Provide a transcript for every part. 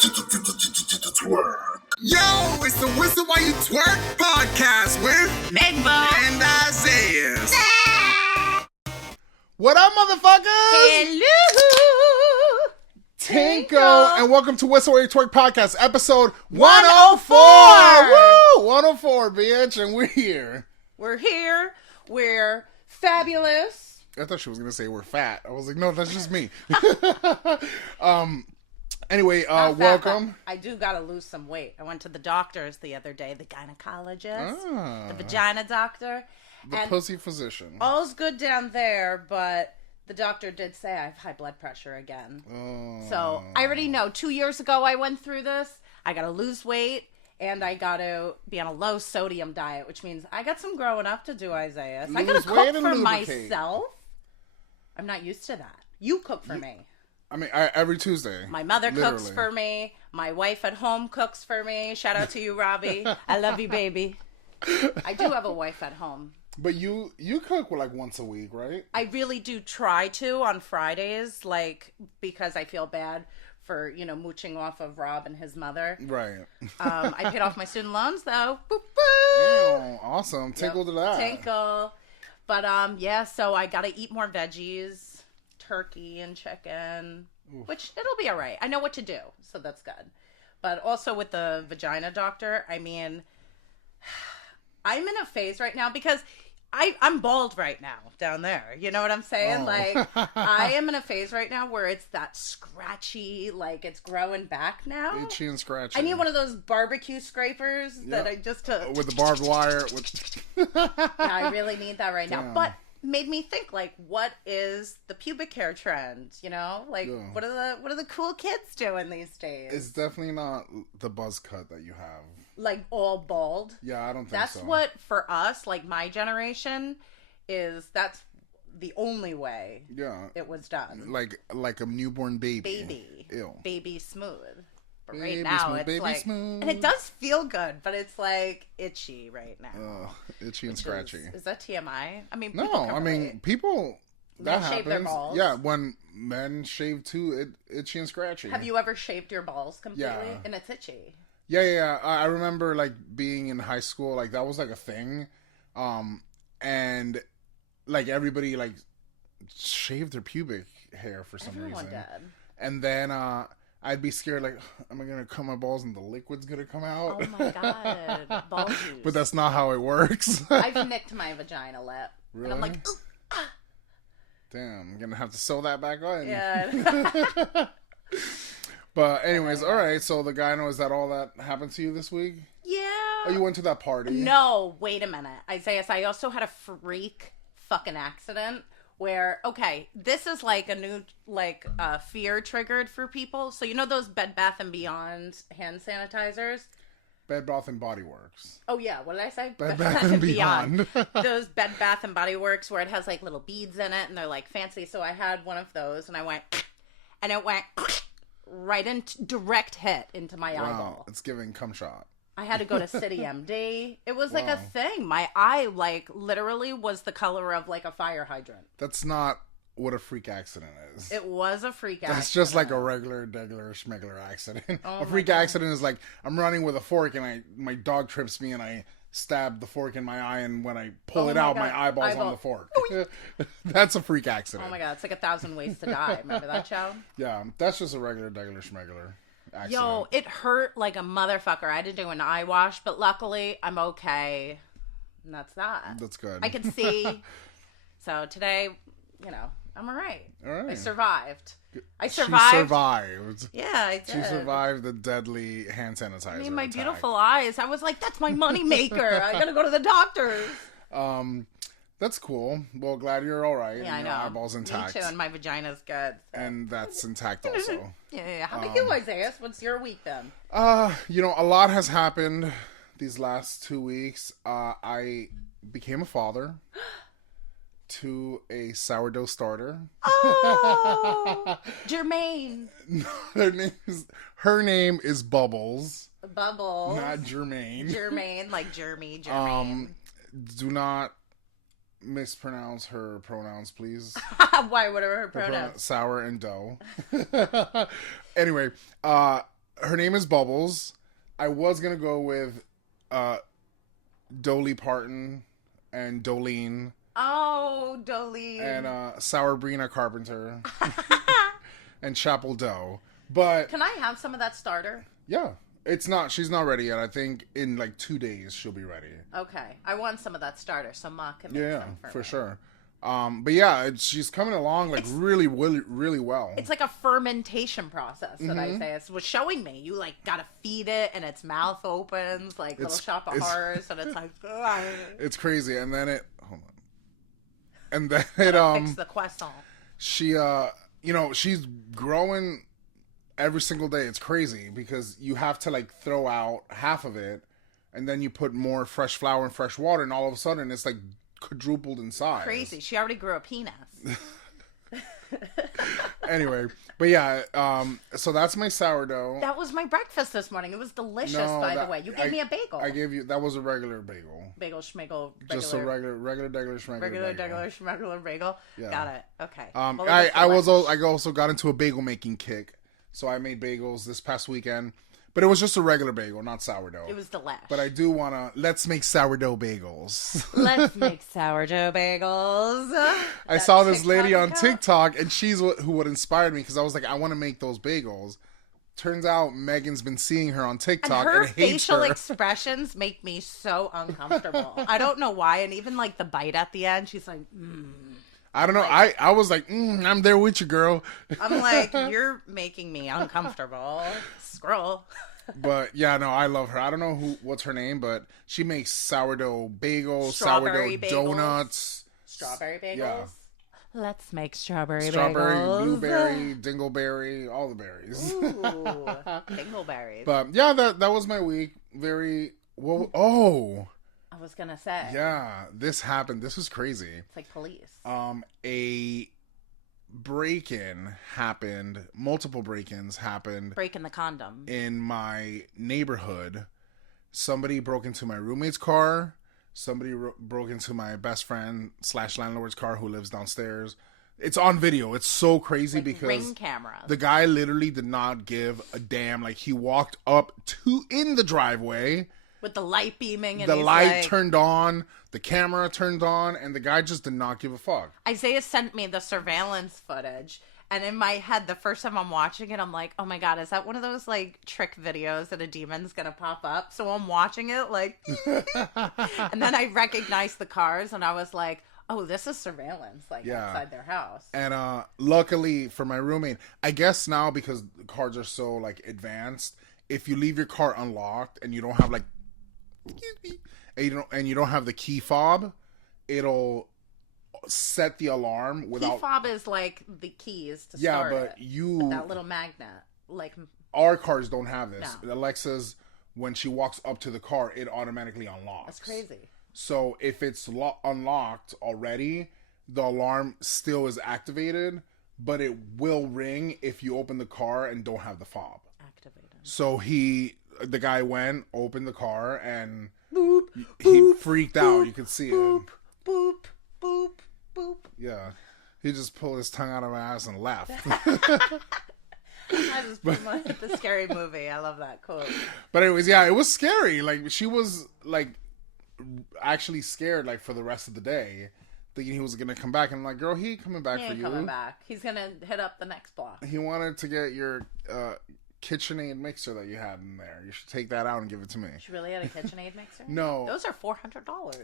Twerk. Yo, it's the Whistle While You Twerk podcast with Megbo and Isaiah. What up, motherfuckers? Hello. Tinko, and welcome to Whistle While You Twerk podcast, episode 104. 104. Woo! 104, bitch, and we're here. We're here. We're fabulous. I thought she was going to say we're fat. I was like, no, that's just me. Anyway, Not fat, welcome. but I do gotta lose some weight. I went to the doctors the other day, the gynecologist, Ah. the vagina doctor. The and pussy physician. all's good down there, but the doctor did say I have high blood pressure again. Oh. So I already know 2 years ago I went through this. I gotta lose weight and I gotta be on a low sodium diet, which means I got some growing up to do, Isaiah. So I gotta Lose weight cook and for lubricate. myself. I'm not used to that. You cook for me. I mean, every Tuesday. My mother cooks Literally. for me. My wife at home cooks for me. Shout out to you, Robbie. I love you, baby. I do have a wife at home. But you cook like once a week, right? I really do try to on Fridays, like, because I feel bad for, mooching off of Rob and his mother. Right. I paid off my student loans, though. Boop, boop. Oh, awesome. Tinkle to that. Tinkle. But, yeah, so I got to eat more veggies, turkey and chicken, which it'll be all right. I know what to do, so that's good. But also with the vagina doctor, I mean, I'm in a phase right now because I'm bald right now down there. You know what I'm saying? Oh. Like, I am in a phase right now where it's that scratchy, like it's growing back now. Itchy and scratchy. I need one of those barbecue scrapers that I just with the barbed wire. Yeah, I really need that right now. Damn. But made me think, like, what is the pubic hair trend? Like, Yeah. what are the cool kids doing these days? It's definitely not the buzz cut that you have. Like all bald. Yeah, I don't think That's so. what for us, like my generation, that's the only way Yeah, it was done. like a newborn baby. Baby, Ew. baby smooth. But Baby right now smooth, it's baby like, smooth. and it does feel good, but it's like itchy right now. Itchy and Which scratchy. Is that TMI? I mean, No, people can I mean relate. people. That Men shave happens. their balls? Yeah, when men shave too, itchy and scratchy. Have you ever shaved your balls completely? Yeah. And it's itchy. Yeah. I remember like being in high school, like that was like a thing, and like everybody like shaved their pubic hair for some Everyone reason. did. And then I'd be scared, like, am I gonna cut my balls and the liquid's gonna come out? Oh my god, ball juice. But that's not how it works. I've nicked my vagina lip, and I'm Really? like, ooh, Damn, I'm gonna have to sew that back on. yeah. But anyways, all right. So the guy knows that all that happened to you this week. Yeah. Oh, you went to that party? No, wait a minute, Isaiah. I also had a freak fucking accident where, okay, this is like a new fear triggered for people. So you know those Bed Bath and Beyond hand sanitizers? Bed Bath and Body Works. Oh yeah, what did I say? Bed Bath and Beyond. Those Bed Bath and Body Works where it has like little beads in it and they're like fancy. So I had one of those and I went, and it went right into direct hit into my Wow, eyeball. it's giving cum shot. I had to go to City MD. It was like a Wow. thing. My eye like literally was the color of like a fire hydrant. That's not what a freak accident is. It was a freak accident. That's just like a regular, schmegular accident. Oh A my freak God. accident is like I'm running with a fork and my dog trips me and I stab the fork in my eye, and when I pull Oh it my out, God. my eyeball's on Eyeball. the fork. That's a freak accident. Oh my god, it's like 1,000 Ways to Die. Remember that show? Yeah, that's just a regular, schmegular accident. Yo, it hurt like a motherfucker. I had to do an eye wash, but luckily I'm okay. And that's that. That's good. I can see. So today, I'm all right. All right. I survived. She survived. Yeah, I did. She survived the deadly hand sanitizer. I mean, my attack. beautiful eyes. I was like, that's my money maker. I gotta go to the doctor. That's cool. Well, glad you're all right. Yeah, I and know. your eyeball's intact. Me too, and my vagina's good. So. And that's intact also. Yeah. How about you, Isaiah? What's your week then? A lot has happened these last 2 weeks. I became a father to a sourdough starter. Oh, Jermaine. Her name is Bubbles, Bubbles. not Jermaine. Jermaine, like Jermaine. Do not mispronounce her pronouns, please. Why? Whatever her pronouns. Sour and dough. Anyway, her name is Bubbles. I was gonna go with Dolly Parton and Dolene. Oh, Dolly. And Sourbrina Carpenter. And Chapel Doe. But can I have some of that starter? Yeah. She's not ready yet. I think in like 2 days she'll be ready. Okay. I want some of that starter, so Ma can make some for me. Sure. But yeah, she's coming along like really, really, really well. It's like a fermentation process that I say. It was showing me. You like gotta feed it, and its mouth opens like Little Shop of Horrors, and it's like. It's crazy, and then it. Hold on. And then fix the croissant. She she's growing every single day. It's crazy because you have to like throw out half of it, and then you put more fresh flour and fresh water, and all of a sudden it's like quadrupled in size. Crazy. She already grew a penis. Anyway, but yeah, so that's my sourdough. That was my breakfast this morning. It was delicious, by the way. You gave me a bagel. I gave you, that was a regular bagel. Bagel, schmigel, Just a regular schmegler bagel. Yeah. Got it. Okay. I also got into a bagel making kick. So I made bagels this past weekend. But it was just a regular bagel, not sourdough. It was delish. But I do want to, let's make sourdough bagels. Let's make sourdough bagels. I saw this lady on TikTok, and she's who would inspire me, because I was like, I want to make those bagels. Turns out Megan's been seeing her on TikTok and hates facial her. expressions make me so uncomfortable. I don't know why. And even like the bite at the end, she's like, I don't know. I was like, I'm there with you, girl. I'm like, you're making me uncomfortable. Scroll. But yeah, no, I love her. I don't know what's her name, but she makes sourdough bagels, Strawberry sourdough bagels. Donuts. Strawberry bagels? Yeah. Let's make strawberry, bagels. Blueberry, dingleberry, all the berries. Ooh, dingleberries. But yeah, that was my week. Very, I was gonna say. Yeah, this happened. This was crazy. It's like police. A break-in happened. Multiple break-ins happened. Breaking the condom. In my neighborhood. Somebody broke into my roommate's car. Somebody broke into my best friend / landlord's car who lives downstairs. It's on video. It's so crazy like because Ring camera. The guy literally did not give a damn. Like he walked up in the driveway. With the light beaming. And the light turned on, the camera turned on, and the guy just did not give a fuck. Isaiah sent me the surveillance footage, and in my head, the first time I'm watching it, I'm like, oh my god, is that one of those, like, trick videos that a demon's gonna pop up? So I'm watching it, like, and then I recognized the cars, and I was like, oh, this is surveillance, like, outside their house. And luckily for my roommate, I guess now because the cars are so, like, advanced, if you leave your car unlocked and you don't have, like, and you don't have the key fob, it'll set the alarm without. Key fob is like the keys to start. Yeah, but that little magnet, like our cars don't have this. No. Alexa's, when she walks up to the car, it automatically unlocks. That's crazy. So if it's unlocked already, the alarm still is activated, but it will ring if you open the car and don't have the fob activated. So the guy went, opened the car, and boop, he freaked out. You could see boop, it. Boop, boop, boop. Yeah. He just pulled his tongue out of my ass and left. I just put the scary movie. I love that quote. But anyways, yeah, it was scary. Like, she was, like, actually scared, like, for the rest of the day. Thinking he was going to come back. And I'm like, girl, he ain't coming back for you. He ain't coming back. He's going to hit up the next block. He wanted to get your KitchenAid mixer that you had in there. You should take that out and give it to me. She really had a KitchenAid mixer? No. Those are $400.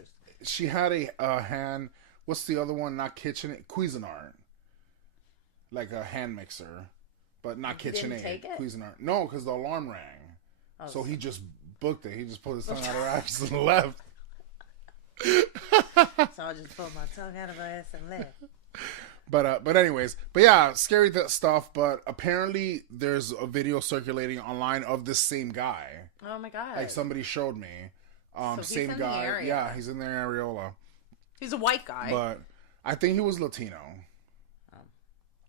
She had a hand. What's the other one? Not KitchenAid. Cuisinart. Like a hand mixer. But not KitchenAid. Didn't take it? Cuisinart. No, because the alarm rang. Oh, so he just booked it. He just pulled his tongue out of her ass and left. So I just pulled my tongue out of her ass and left. But anyways, yeah, scary stuff. But apparently, there's a video circulating online of this same guy. Oh my god! Like somebody showed me. So same he's guy. The area. Yeah, he's in the areola. He's a white guy. But I think he was Latino. Oh.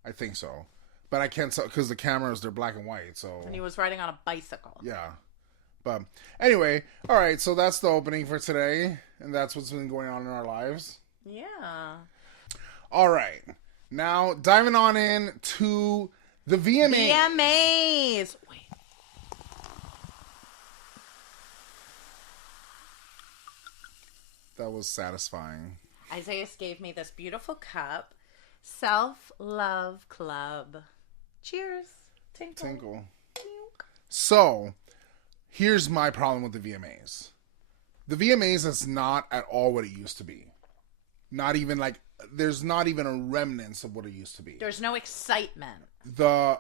I think so. But I can't tell because the cameras, they're black and white. So. And he was riding on a bicycle. Yeah. But anyway, all right. So that's the opening for today, and that's what's been going on in our lives. Yeah. All right. Now, diving on in to the VMAs. VMAs. Wait. That was satisfying. Isaiah gave me this beautiful cup. Self-Love Club. Cheers. Tinkle. Tinkle. So, here's my problem with the VMAs. The VMAs is not at all what it used to be. Not even like, there's not even a remnants of what it used to be. There's no excitement. The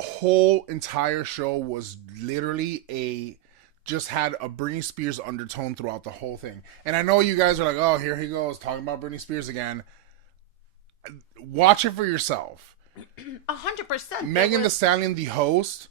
whole entire show was literally just had a Britney Spears undertone throughout the whole thing. And I know you guys are like, oh, here he goes, talking about Britney Spears again. Watch it for yourself. 100%. Megan Thee Stallion, the host,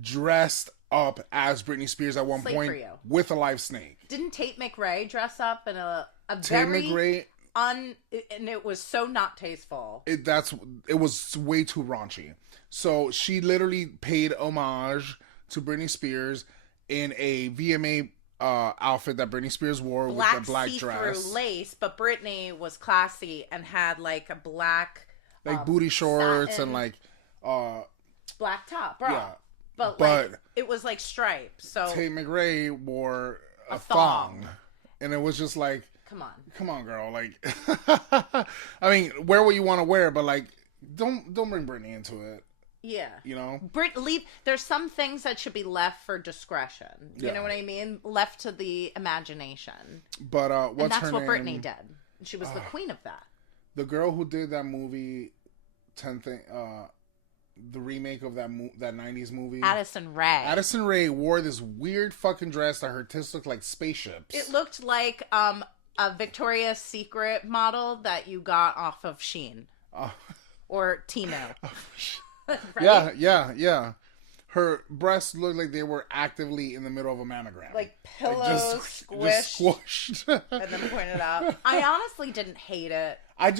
dressed up as Britney Spears at one point with a live snake. Didn't Tate McRae dress up in a Tate very McRae, and it was so not tasteful. It was way too raunchy. So she literally paid homage to Britney Spears in a VMA outfit that Britney Spears wore with the black dress, see-through lace, but Britney was classy and had like a black booty shorts satin, and like black top, bro. Yeah. But like it was like stripes. So Tate McRae wore a thong, and it was just like, come on, girl. Like, I mean, wear what you want to wear, but like, don't bring Britney into it. Yeah. You know? There's some things that should be left for discretion. You know what I mean? Left to the imagination. But what's her name? And that's what Britney did. She was the queen of that. The girl who did that movie, the remake of that 90s movie. Addison Rae. Addison Rae wore this weird fucking dress that her tits looked like spaceships. It looked like a Victoria's Secret model that you got off of Shein. Or Temu. Right? Yeah. Her breasts looked like they were actively in the middle of a mammogram. Like pillows squished. And then pointed out. I honestly didn't hate it. I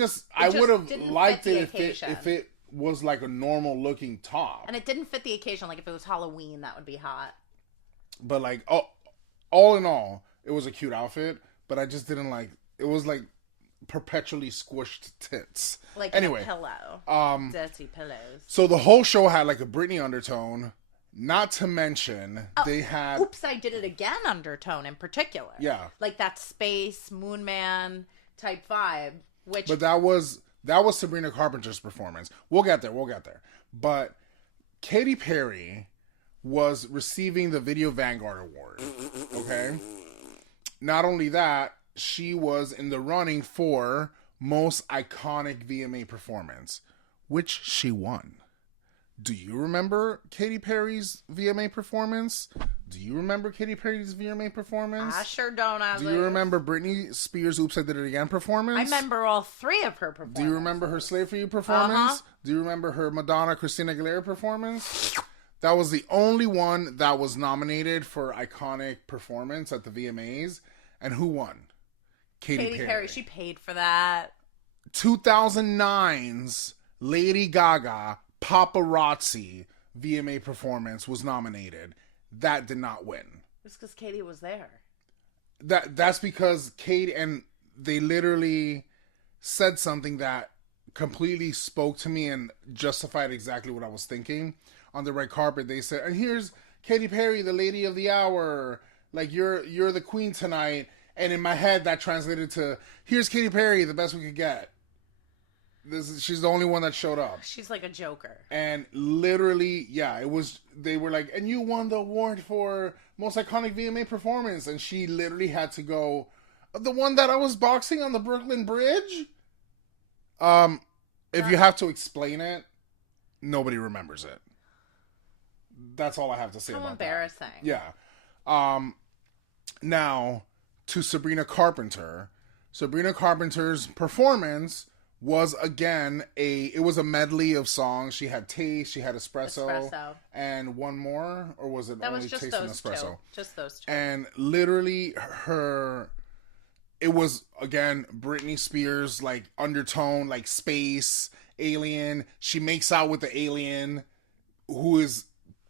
would have liked it if it was like a normal looking top. And it didn't fit the occasion. Like if it was Halloween, that would be hot. But like, all in all, it was a cute outfit. But I just didn't like, it was like perpetually squished tits. Like anyway, a pillow. Dirty pillows. So the whole show had like a Britney undertone. Not to mention, they had... Oops, I Did It Again undertone in particular. Yeah. Like that space, Moon Man type vibe. But that was Sabrina Carpenter's performance. We'll get there. But Katy Perry was receiving the Video Vanguard Award. Okay? Not only that, she was in the running for Most Iconic VMA Performance, which she won. Do you remember Katy Perry's VMA performance? I sure don't. Do you remember Britney Spears' Oops, I Did It Again performance? I remember all three of her performances. Do you remember her Slave For You performance? Do you remember her Madonna Christina Aguilera performance? That was the only one that was nominated for iconic performance at the VMAs. And who won? Katy Perry. She paid for that. 2009's Lady Gaga Paparazzi VMA performance was nominated. That did not win. It's because Katy was there. That's because Katy, and they literally said something that completely spoke to me and justified exactly what I was thinking. On the red carpet, they said, and here's Katy Perry, the lady of the hour. Like, you're the queen tonight. And in my head, that translated to, here's Katy Perry, the best we could get. She's the only one that showed up. She's like a joker. And literally, yeah, they were like, and you won the award for Most Iconic VMA Performance. And she literally had to go, the one that I was boxing on the Brooklyn Bridge? If you have to explain it, nobody remembers it. That's all I have to say about embarrassing. that. Yeah. Now, to Sabrina Carpenter. Sabrina Carpenter's performance was again it was a medley of songs. She had Taste, she had Espresso. And one more, or was it only Taste and Espresso? Just those two. And literally it was again Britney Spears like undertone, like space, alien. She makes out with the alien who is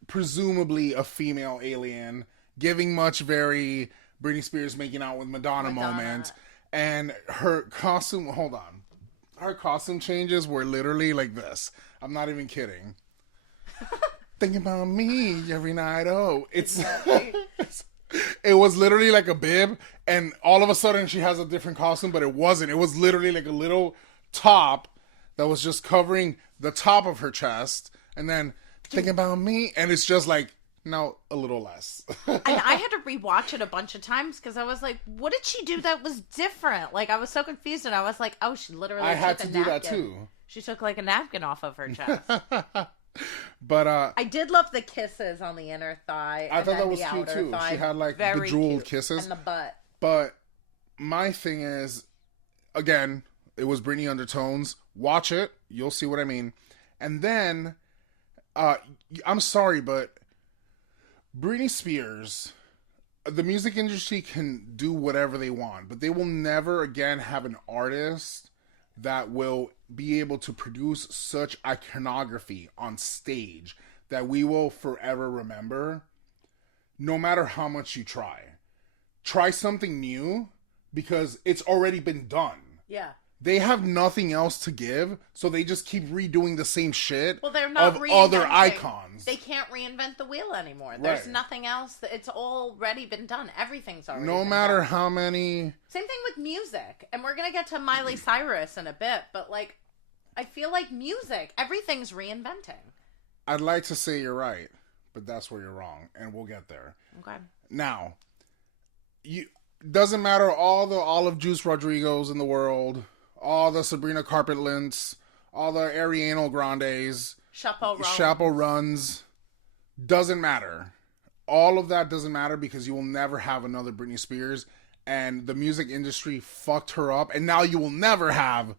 presumably a female alien, giving much very Britney Spears making out with Madonna moment. And her costume, her costume changes were literally like this. I'm not even kidding. Thinking about me every night. Oh, it's It was literally like a bib, and all of a sudden she has a different costume, but it wasn't. It was literally like a little top that was just covering the top of her chest, and then thinking about me, and it's just like, no, a little less. I had to rewatch it a bunch of times because I was like, what did she do that was different? Like, I was so confused, and I was like, oh, she literally I took had a to do napkin. that too. She took like a napkin off of her chest. But I did love the kisses on the inner thigh. I and thought then that was the cute outer too. thigh. She had like Very bejeweled cute. kisses. And the butt. But my thing is, again, it was Britney undertones. Watch it, you'll see what I mean. And then, I'm sorry, but Britney Spears, the music industry can do whatever they want, but they will never again have an artist that will be able to produce such iconography on stage that we will forever remember, no matter how much you try. Try something new, because it's already been done. Yeah. They have nothing else to give, so they just keep redoing the same shit. Well, they're not of other reinventing. icons. They can't reinvent the wheel anymore. There's Right. nothing else. It's already been done. Everything's already No been matter done. how many. Same thing with music. And we're going to get to Miley Cyrus in a bit, but like, I feel like music, everything's reinventing. I'd like to say you're right, but that's where you're wrong, and we'll get there. Okay. Now, doesn't matter all the Olive Juice Rodrigos in the world, all the Sabrina Carpet-Lints, all the Ariana Grandes, Chapeau Runs, doesn't matter. All of that doesn't matter because you will never have another Britney Spears, and the music industry fucked her up, and now you will never have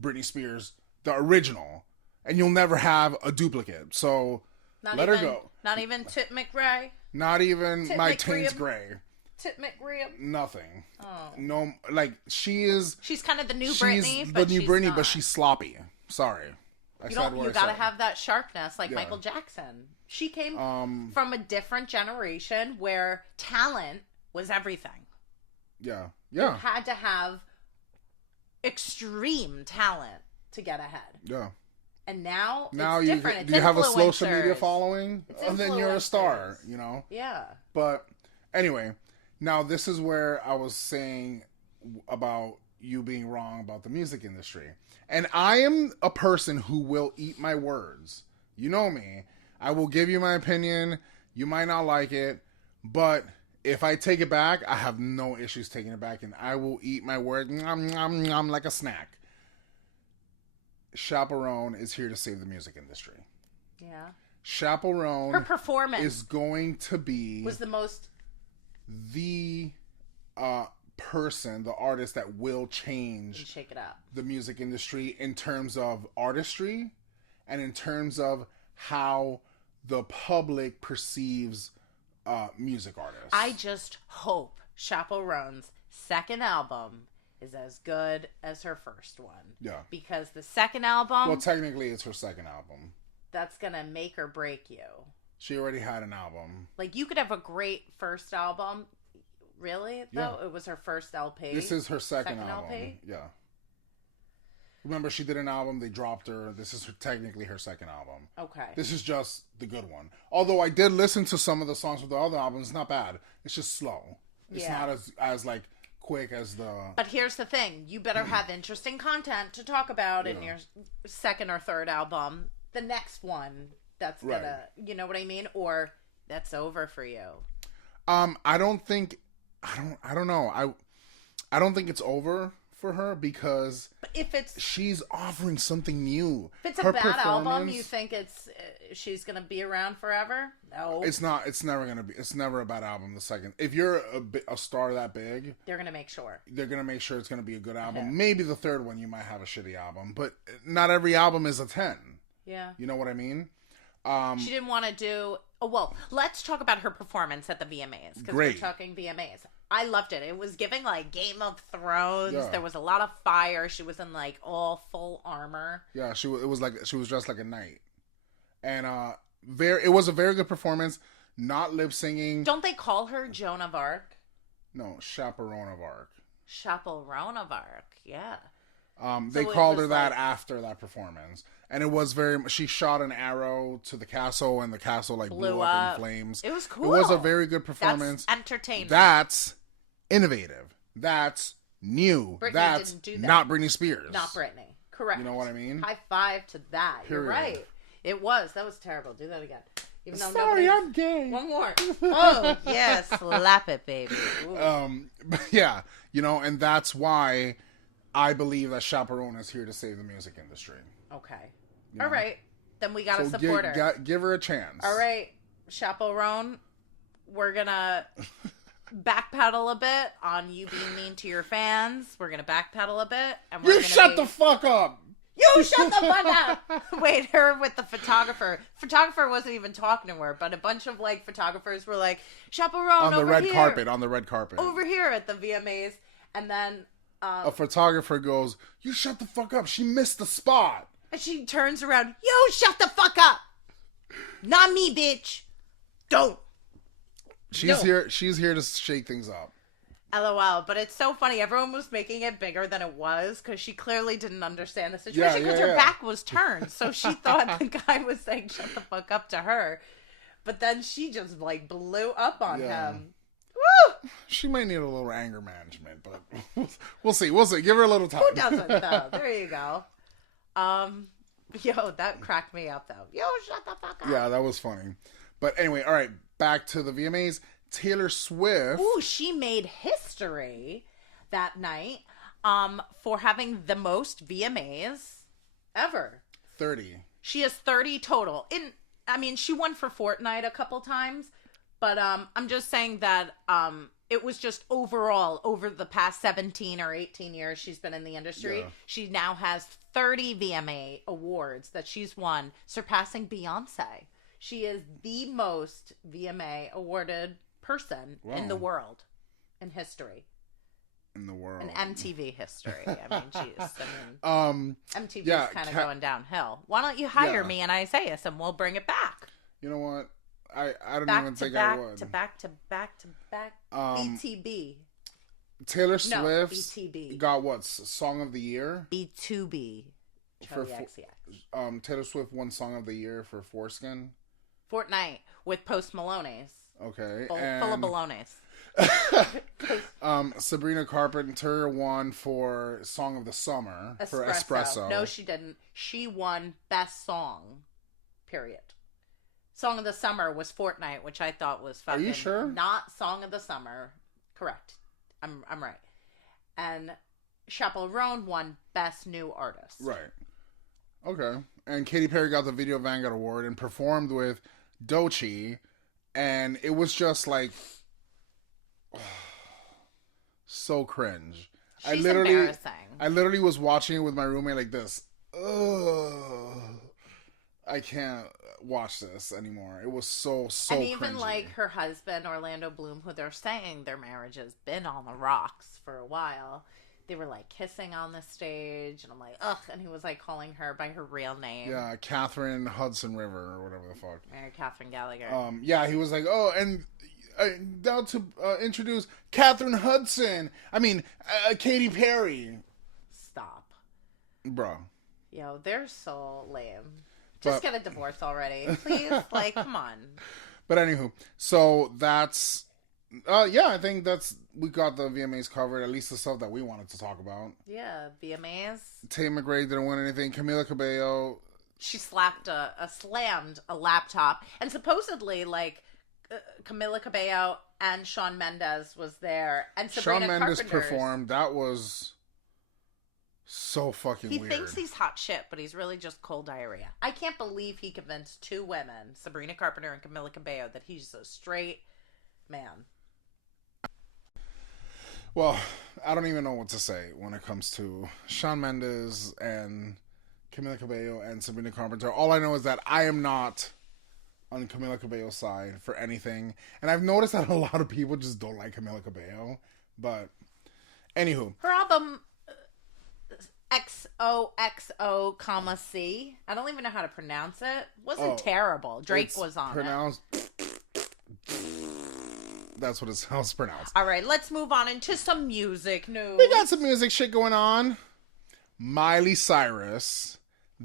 Britney Spears, the original, and you'll never have a duplicate. So let her go. Not even Tip McRae. Not even Tip my McRib. Taints Gray. Tip McRib. Nothing. Oh. No, like she's kind of the new she's Britney, the but new she's Britney, not. but she's sloppy. Sorry, You gotta have that sharpness, like Michael Jackson. She came from a different generation where talent was everything. Yeah. You had to have extreme talent to get ahead. Yeah. And now it's you different. It's do you have a social media influencers. following, and then you're a star. You know. Yeah. But anyway, now this is where I was saying about you being wrong about the music industry. And I am a person who will eat my words. You know me. I will give you my opinion. You might not like it, but if I take it back, I have no issues taking it back, and I will eat my word like a snack. Chaperone is here to save the music industry. Yeah. Chaperone, her performance is going to be was the most the person, the artist that will change shake it up. the music industry in terms of artistry and in terms of how the public perceives music artists. I just hope Chaperone's second album is as good as her first one. Yeah. Because the second album, Well, technically it's her second album. that's going to make or break you. She already had an album. Like, you could have a great first album. Really? Though? Yeah. It was her first LP? This is her second album. LP? Yeah. Remember, she did an album, they dropped her. This is technically her second album. Okay. This is just the good one. Although I did listen to some of the songs from the other albums. It's not bad. It's just slow. It's not as like quick as the... But here's the thing. You better have interesting content to talk about in your second or third album. The next one that's gonna... You know what I mean? Or that's over for you. I don't think... I don't know. I don't think it's over for her because but if it's she's offering something new. If it's a bad album, you think it's she's gonna be around forever? No, it's not. It's never gonna be. It's never a bad album. The second, if you're a star that big, they're gonna make sure. They're gonna make sure it's gonna be a good album. Yeah. Maybe the third one you might have a shitty album, but not every album is a 10. Yeah, you know what I mean. She didn't want to do. Oh well, let's talk about her performance at the VMAs because we're talking VMAs. I loved it. It was giving like Game of Thrones. Yeah. There was a lot of fire. She was in like all full armor. Yeah, it was like she was dressed like a knight, and it was a very good performance. Not lip singing. Don't they call her Joan of Arc? No, Chaperone of Arc. Chaperone of Arc. Yeah. They called her that after that performance. And it was she shot an arrow to the castle, and the castle like blew up in flames. It was cool. It was a very good performance. That's entertainment. That's innovative. That's new. Britney That's didn't do that. not Britney Spears. Not Britney. Correct. You know what I mean? High five to that. Period. You're right. It was. That was terrible. Do that again. Even though Sorry, I'm gay. One more. Oh, yes. Slap it, baby. But yeah, you know, and that's why I believe that Chaperone is here to save the music industry. Okay. You know? All right. Then we got to support her. Give her a chance. All right. Chaperone, we're going to backpedal a bit on you being mean to your fans. We're going to backpedal a bit. And we're shut the fuck up. You shut the fuck up! Wait, her with the photographer. Photographer wasn't even talking to her, but a bunch of like photographers were like, Chaperone on the over red here. carpet. On the red carpet. Over here at the VMAs. And then a photographer goes, "You shut the fuck up. She missed the spot." And she turns around, "You shut the fuck up! Not me, bitch! Don't!" She's here to shake things up. LOL, but it's so funny. Everyone was making it bigger than it was because she clearly didn't understand the situation because her back was turned. So she thought the guy was saying shut the fuck up to her. But then she just like blew up on him. Woo! She might need a little anger management, but we'll see. We'll see. Give her a little time. Who doesn't though? There you go. Yo, that cracked me up though. Yo, shut the fuck up. Yeah, that was funny. But anyway, all right, back to the VMAs. Taylor Swift. Ooh, she made history that night for having the most VMAs ever. 30. She has 30 total. She won for Fortnite a couple times, but I'm just saying that it was just overall over the past 17 or 18 years she's been in the industry. Yeah. She now has 30 VMA awards that she's won, surpassing Beyonce. She is the most VMA awarded person in the world, in history. In the world. In MTV history. I mean, jeez. MTV's kind of going downhill. Why don't you hire me and Isaiah and we'll bring it back? You know what? I don't even think I would. Back to back. BTB. Taylor Swift BTB. got what? Song of the Year? B2B. Taylor Swift won Song of the Year for Foreskin. Fortnite with Post Maloney's. Okay. Full of baloney's. Sabrina Carpenter won for Song of the Summer for Espresso. No, she didn't. She won Best Song. Period. Song of the Summer was Fortnite, which I thought was fucking... Are you sure? Not Song of the Summer. Correct. I'm right. And Chaperone won Best New Artist. Right. Okay. And Katy Perry got the Video Vanguard Award and performed with Doechii, and it was just like so cringe. She's embarrassing. I literally was watching it with my roommate like this. Ugh. I can't watch this anymore. It was so and even cringy. like her husband Orlando Bloom, who they're saying their marriage has been on the rocks for a while. They were like kissing on the stage, and I'm like, ugh. And he was like calling her by her real name. Yeah, Catherine Hudson River or whatever the fuck. Mary Catherine Gallagher. Yeah, he was like, oh, and down to introduce Catherine Hudson. I mean, Katy Perry. Stop, bro. Yo, they're so lame. Just get a divorce already, please. Like, come on. But anywho, so that's. I think we got the VMAs covered, at least the stuff that we wanted to talk about. Yeah, VMAs. Tay McRae didn't win anything. Camila Cabello. She slammed a laptop, and supposedly, like, Camila Cabello and Shawn Mendes was there, and Sabrina Shawn Mendes Carpenter's performed. That was so fucking weird. He thinks he's hot shit, but he's really just cold diarrhea. I can't believe he convinced two women, Sabrina Carpenter and Camila Cabello, that he's a straight man. Well, I don't even know what to say when it comes to Shawn Mendes and Camila Cabello and Sabrina Carpenter. All I know is that I am not on Camila Cabello's side for anything. And I've noticed that a lot of people just don't like Camila Cabello. But, anywho. Her album, XOXO, C, I don't even know how to pronounce it, wasn't terrible. Drake was on it. That's what it's pronounced. All right, let's move on into some music news. We got some music shit going on. Miley Cyrus,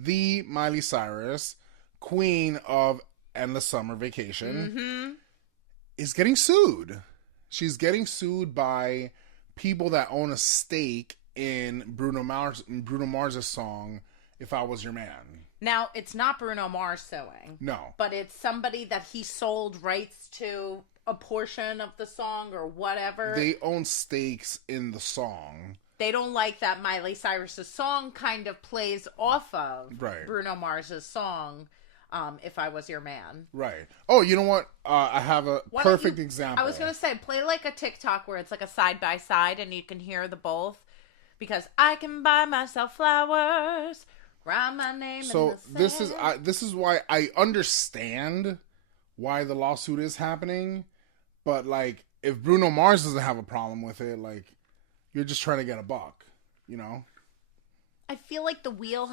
the Miley Cyrus, queen of Endless Summer Vacation, is getting sued. She's getting sued by people that own a stake in Bruno Mars's song "If I Was Your Man." Now, it's not Bruno Mars suing. No. But it's somebody that he sold rights to a portion of the song or whatever. They own stakes in the song. They don't like that Miley Cyrus's song kind of plays off of Bruno Mars's song, If I Was Your Man. Right. Oh, you know what? I have a perfect example. I was going to say, play like a TikTok where it's like a side-by-side and you can hear the both. Because I can buy myself flowers, write my name in the sand. This is why I understand why the lawsuit is happening. But, like, if Bruno Mars doesn't have a problem with it, like, you're just trying to get a buck, you know? I feel like the wheel...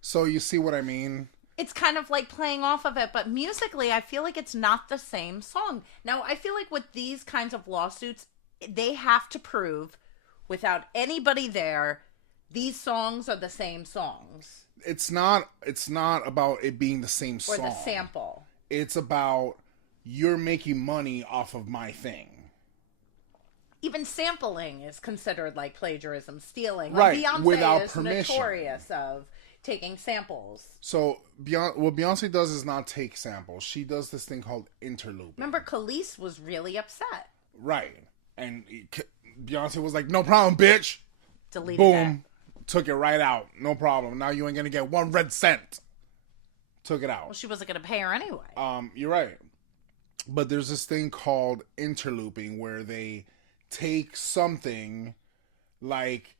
So you see what I mean? It's kind of like playing off of it, but musically, I feel like it's not the same song. Now, I feel like with these kinds of lawsuits, they have to prove, without anybody there, these songs are the same songs. It's not about it being the same song. Or the sample. It's about you're making money off of my thing. Even sampling is considered like plagiarism, stealing. Right, Like Beyonce without is permission. Notorious of taking samples. So what Beyonce does is not take samples. She does this thing called interlooping. Remember, Khalees was really upset. Right. And Beyonce was like, no problem, bitch. Deleted Boom. Took it right out. No problem. Now you ain't going to get 1 red cent. Took it out. Well, she wasn't going to pay her anyway. You're right. But there's this thing called interlooping where they take something like...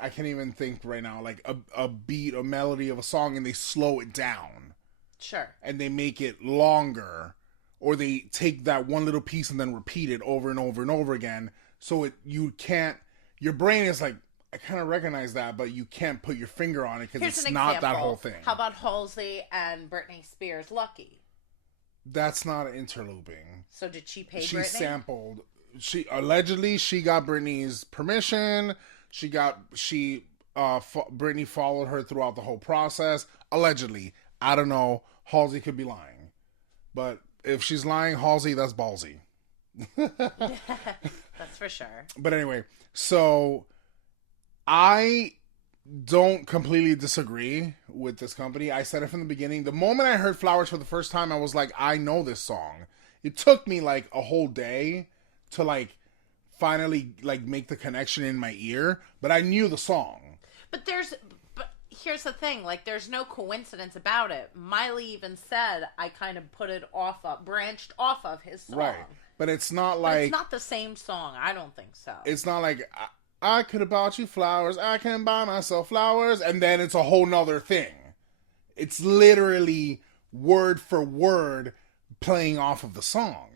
I can't even think right now, like a beat, a melody of a song, and they slow it down. Sure. And they make it longer, or they take that one little piece and then repeat it over and over and over again. So you can't, your brain is like, I kind of recognize that, but you can't put your finger on it because it's not that whole thing. How about Halsey and Britney Spears' Lucky? That's not interlooping. So did she pay Britney? She sampled. Allegedly she got Britney's permission. Britney followed her throughout the whole process. Allegedly. I don't know. Halsey could be lying. But if she's lying, Halsey, that's ballsy. That's for sure. But anyway, so I don't completely disagree with this company. I said it from the beginning. The moment I heard Flowers for the first time, I was like, I know this song. It took me like a whole day to like finally like make the connection in my ear, but I knew the song. But here's the thing, like there's no coincidence about it. Miley even said I kind of branched off of his song. Right. But it's not like... it's not the same song. I don't think so. It's not like, I could have bought you flowers, I can buy myself flowers, and then it's a whole nother thing. It's literally word for word playing off of the song.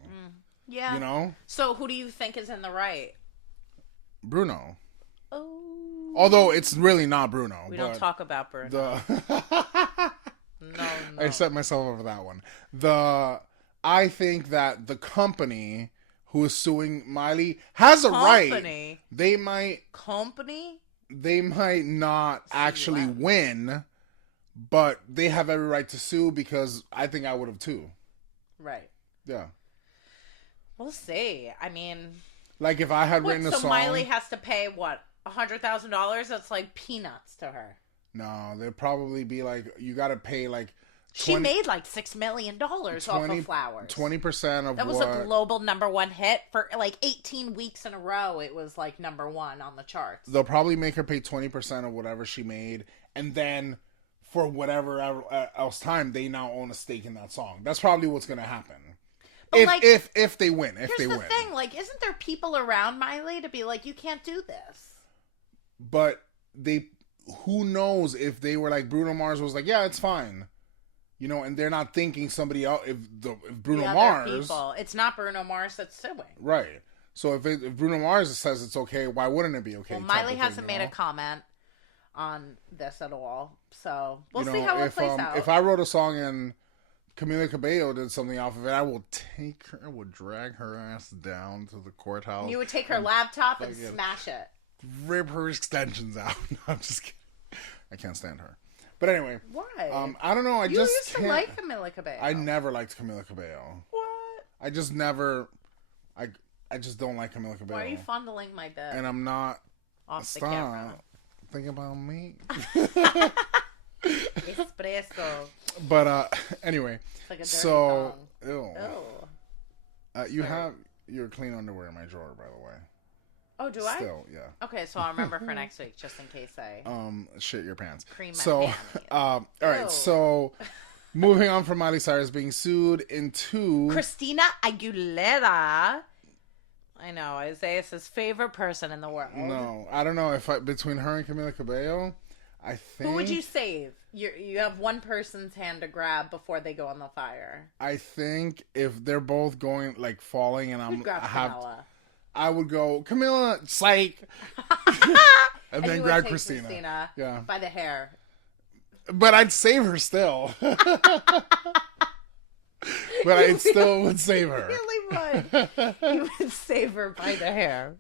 Yeah. You know? So who do you think is in the right? Bruno. Oh. Although it's really not Bruno. We don't talk about Bruno. No. I set myself over that one. I think that the company who is suing Miley has a right. They might not actually win, but they have every right to sue because I think I would have too. Right. Yeah. We'll see. I mean, like if I had written a song, Miley has to pay what, $100,000? That's like peanuts to her. No, they'd probably be like, you got to pay like. She made like $6 million off of Flowers. 20% of that was a global #1 hit for like 18 weeks in a row. It was like #1 on the charts. They'll probably make her pay 20% of whatever she made, and then for whatever else time, they now own a stake in that song. That's probably what's going to happen. If they win. Here's the thing, like, isn't there people around Miley to be like, you can't do this? But who knows if they were like Bruno Mars was like, yeah, it's fine, you know, and they're not thinking somebody else. If Bruno Mars, people, it's not Bruno Mars that's suing, right? So if Bruno Mars says it's okay, why wouldn't it be okay? Well, Miley hasn't made a comment on this at all, so we'll see how it plays out. If I wrote a song and Camila Cabello did something off of it, I will drag her ass down to the courthouse. You would take her laptop and smash it. Rip her extensions out. No, I'm just kidding. I can't stand her. But anyway. Why? I don't know. You used to like Camila Cabello. I never liked Camila Cabello. What? I just never... I just don't like Camila Cabello. Why are you fondling my bed? And I'm not... Off the camera. Think about me. Espresso. But anyway. It's like a dirty so... song. Ew. You're clean underwear in my drawer, by the way. Oh, do I? Still, yeah. Okay, so I'll remember for next week, just in case I shit your pants. Cream my panties. All right. So, moving on from Miley Cyrus being sued into Christina Aguilera. I know, Isaiah's favorite person in the world. No, I don't know if between her and Camila Cabello, I think. Who would you save? You have one person's hand to grab before they go on the fire. I think if they're both going like falling, and Camila. I would go Camila, psych, and then grab Christina. Yeah, by the hair. But I'd save her still. But I still would save her. You really would. You would save her by the hair.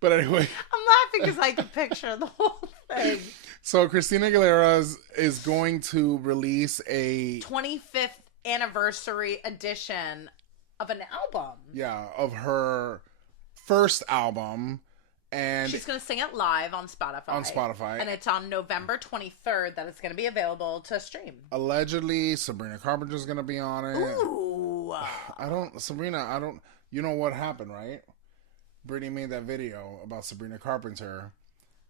But anyway. I'm laughing because I can picture the whole thing. So Christina Aguilera is going to release a 25th anniversary edition of an album. Yeah, of her first album. And she's going to sing it live on Spotify. And it's on November 23rd that it's going to be available to stream. Allegedly, Sabrina Carpenter's going to be on it. Ooh. You know what happened, right? Britney made that video about Sabrina Carpenter,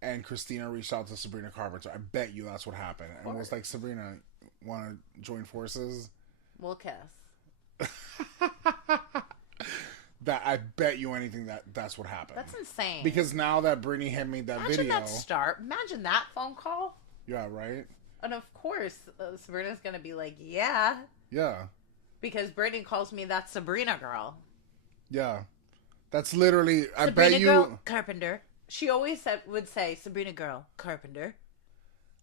and Christina reached out to Sabrina Carpenter. I bet you that's what happened. And was like, Sabrina, want to join forces? We'll kiss. That I bet you anything that's what happened. That's insane. Because now that Britney had made that video, Imagine that phone call. Yeah, right. And of course, Sabrina's gonna be like, yeah, because Britney calls me that Sabrina girl. Yeah, that's literally. Sabrina I bet you girl, Carpenter. She always would say Sabrina girl Carpenter.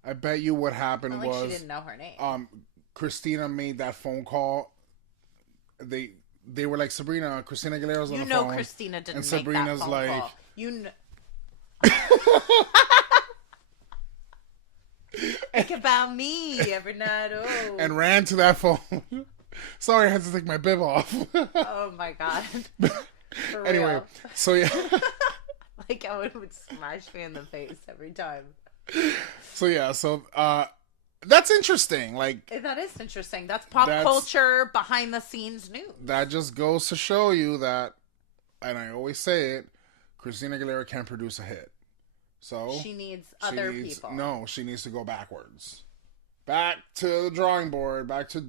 I bet you what happened was she didn't know her name. Christina made that phone call. They were like, Sabrina, Christina Aguilera's on the phone. You know Christina didn't and make Sabrina's that phone like, call. You know. Think about me every night. Oh. And ran to that phone. Sorry, I had to take my bib off. Oh my god. For anyway, real. so yeah. Like how it would smash me in the face every time. So yeah, that's interesting. Like that is interesting. That's pop culture behind the scenes news. That just goes to show you that, and I always say it, Christina Aguilera can't produce a hit. So she needs other people. No, she needs to go backwards. Back to the drawing board. Back to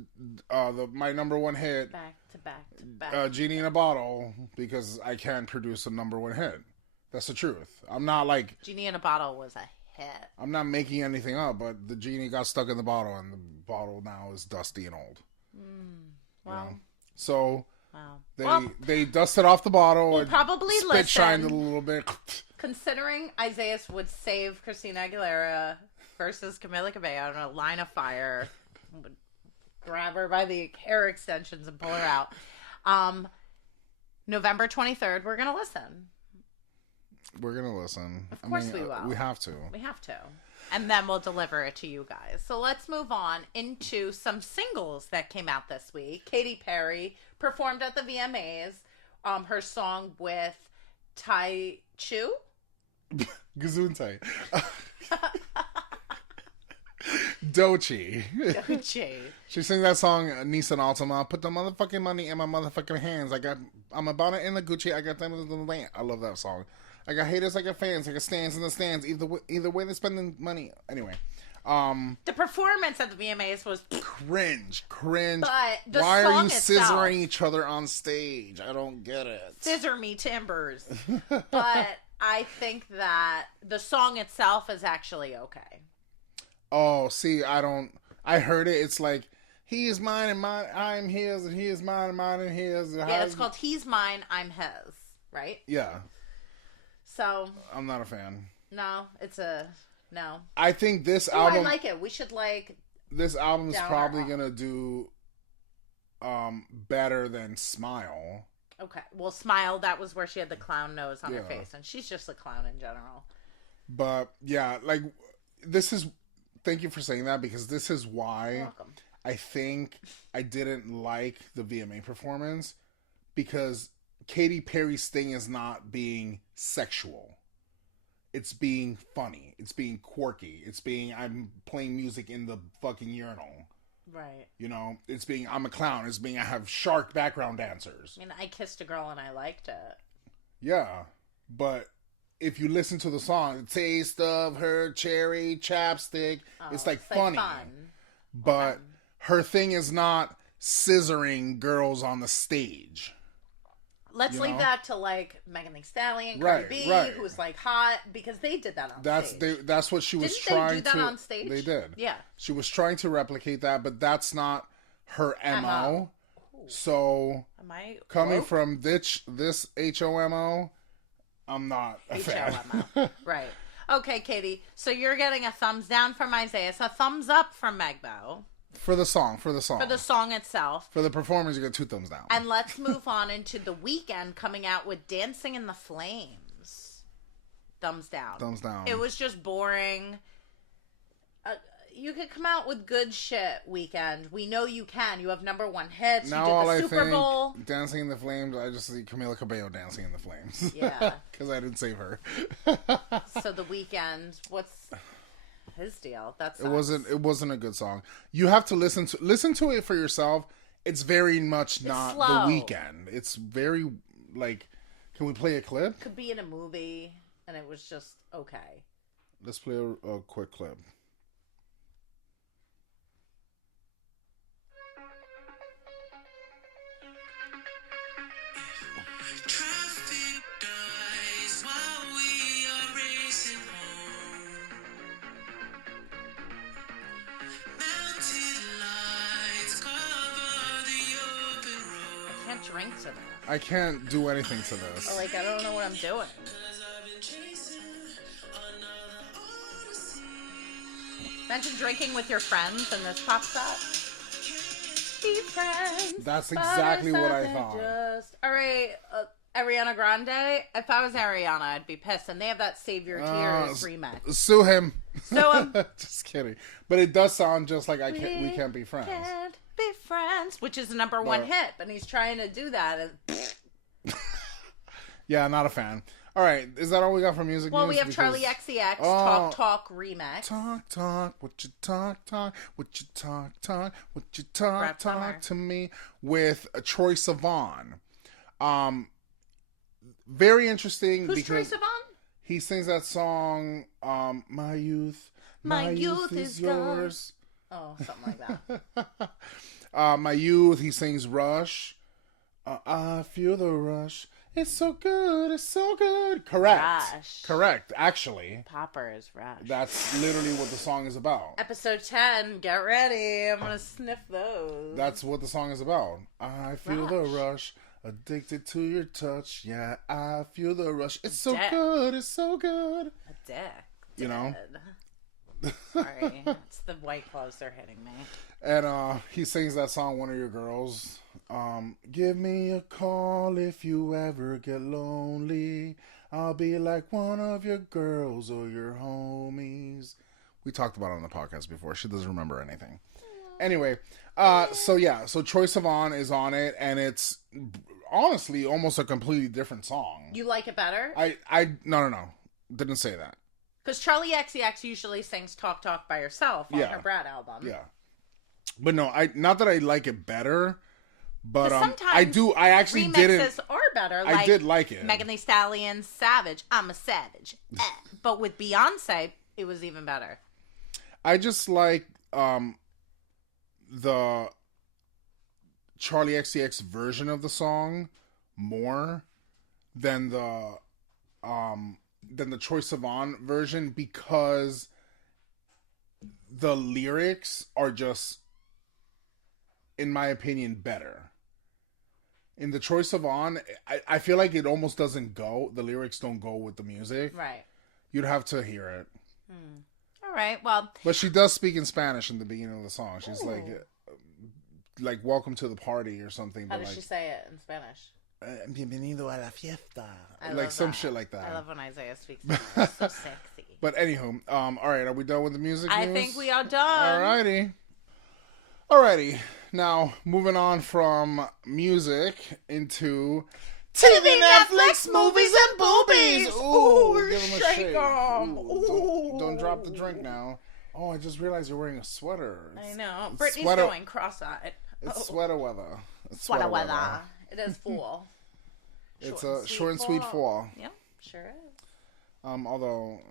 my number one hit. Back to back. Genie in a Bottle, because I can't produce a number one hit. That's the truth. I'm not like Genie in a Bottle was a hit. I'm not making anything up, but the genie got stuck in the bottle, and the bottle now is dusty and old. Wow. You know? So wow. They dusted off the bottle. We'll probably spit shined a little bit. Considering Isaiah would save Christina Aguilera versus Camila Cabello in a line of fire, would grab her by the hair extensions and pull her out. November 23rd, we're gonna listen. We're gonna listen. Of course we will. We have to. We have to. And then we'll deliver it to you guys. So let's move on into some singles that came out this week. Katy Perry performed at the VMAs. Her song with Tai Chu. Gesundheit. Doechii. She sings that song, Nissan Altima. Put the motherfucking money in my motherfucking hands. I'm about it in the Gucci. I got them in the land. I love that song. I got haters, I got fans, I got stands in the stands. Either way, they're spending money. Anyway, the performance at the VMAs was cringe. But the why song are you itself, scissoring each other on stage? I don't get it. Scissor me timbers. But I think that the song itself is actually okay. Oh, see, I heard it. It's like, he is mine and mine, I'm his, and he is mine and mine and his. Yeah, it's called He's Mine, I'm His, right? Yeah. So. I'm not a fan. No, no. I think this I album. like it. We should like. This album is probably gonna do better than Smile. Okay. Well, Smile, that was where she had the clown nose on her face, and she's just a clown in general. But yeah, like this is. Thank you for saying that, because this is why I think I didn't like the VMA performance, because Katy Perry's thing is not being sexual. It's being funny. It's being quirky. It's being, I'm playing music in the fucking urinal. Right. You know, it's being, I'm a clown. It's being, I have shark background dancers. I mean, I kissed a girl and I liked it. Yeah. But if you listen to the song, the taste of her cherry chapstick, it's like funny. Fun. But her thing is not scissoring girls on the stage. Let's leave that to like Megan Thee Stallion, Cardi B, who's like hot, because they did that on stage. That's what she was trying to. Didn't they do that on stage? They did. Yeah. She was trying to replicate that, but that's not her MO. So coming from this HOMO, I'm not a fan. Right. Okay, Katie. So you're getting a thumbs down from Isaiah, a thumbs up from Megbo. For the song. For the song itself. For the performance, you get 2 thumbs down. And let's move on into The Weeknd coming out with Dancing in the Flames. Thumbs down. Thumbs down. It was just boring. You could come out with good shit, Weeknd. We know you can. You have #1 hits. Now you did the Super Bowl. Dancing in the Flames, I just see Camila Cabello dancing in the flames. Yeah. Because I didn't save her. So The Weeknd, what's his deal? It wasn't a good song. You have to listen to it for yourself. It's very much not The Weeknd. It's very like, can we play a clip? Could be in a movie, and it was just okay. Let's play a quick clip. Drink to this. I can't do anything to this. Like, I don't know what I'm doing. Imagine drinking with your friends and this pops up. Be friends. That's exactly what I thought. All right, Ariana Grande. If I was Ariana, I'd be pissed. And they have that Save Your Tears remix. Sue him. Sue him. Just kidding. But it does sound just like we can't be friends. Can't be friends, which is the #1 hit, and he's trying to do that. Yeah, not a fan. All right, is that all we got for music? Well, we have Charlie XCX Talk remix. Talk, what you talk, what you talk, what you talk to me with Troye Sivan. Very interesting. Who's because Troye Sivan? He sings that song, My Youth is Yours. Oh, something like that. My Youth, he sings Rush. I feel the rush. It's so good, it's so good. Correct. Rush. Correct, actually. Popper is Rush. That's literally what the song is about. Episode 10, get ready. I'm going to sniff those. That's what the song is about. I feel the rush. Addicted to your touch. Yeah, I feel the rush. It's so good, it's so good. A dick. You know? Sorry, it's the White Claws, they're hitting me. And he sings that song, One of Your Girls. Give me a call if you ever get lonely. I'll be like one of your girls or your homies. We talked about it on the podcast before. She doesn't remember anything. Anyway, so Troye Sivan is on it, and it's honestly almost a completely different song. You like it better? No. Didn't say that. Because Charlie XCX usually sings Talk by herself on her Brad album. Yeah. But no, not that I like it better, but sometimes I actually remixes are better. Like I did like it. Megan Thee Stallion's Savage. I'm a savage. But with Beyonce, it was even better. I just like the Charlie XCX version of the song more than the than the Troye Sivan version because the lyrics are just, in my opinion, better. In the Troye Sivan, I feel like it almost doesn't go. The lyrics don't go with the music. Right. You'd have to hear it. All right. Well. But she does speak in Spanish in the beginning of the song. She's like "Welcome to the party" or something. How but does she say it in Spanish? Bienvenido a la fiesta. I Like love some that. shit like that. I love when Isaiah speaks. It's so sexy. But anywho, all right, are we done with the music I news? think we are done. Alrighty. Now, moving on from music into TV, Netflix, movies, and boobies. Ooh, give 'em a shake shake. 'em. Ooh, don't drop the drink now. Oh, I just realized you're wearing a sweater. I know. It's Brittany's sweater- going cross-eyed. It's sweater weather. It's Sweater weather. It is fall. It's a short and sweet fall. Yeah, sure is. Although,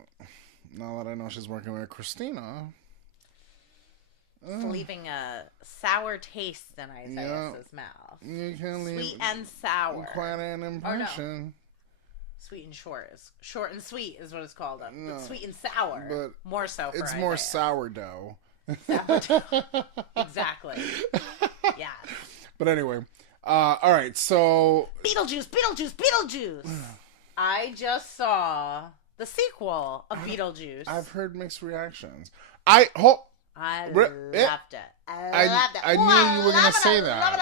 now that I know she's working with Christina, It's leaving a sour taste in Isaiah's mouth. you can leave Sweet and sour. quite an impression. Sweet and short is short and sweet is what it's called. No, But sweet and sour, but more so. For It's more Isaiah. sourdough. Exactly. Yeah. But anyway, all right. So Beetlejuice. I just saw the sequel of Beetlejuice. I've heard mixed reactions. I hope. I Re- loved it- it. I knew you were gonna say that.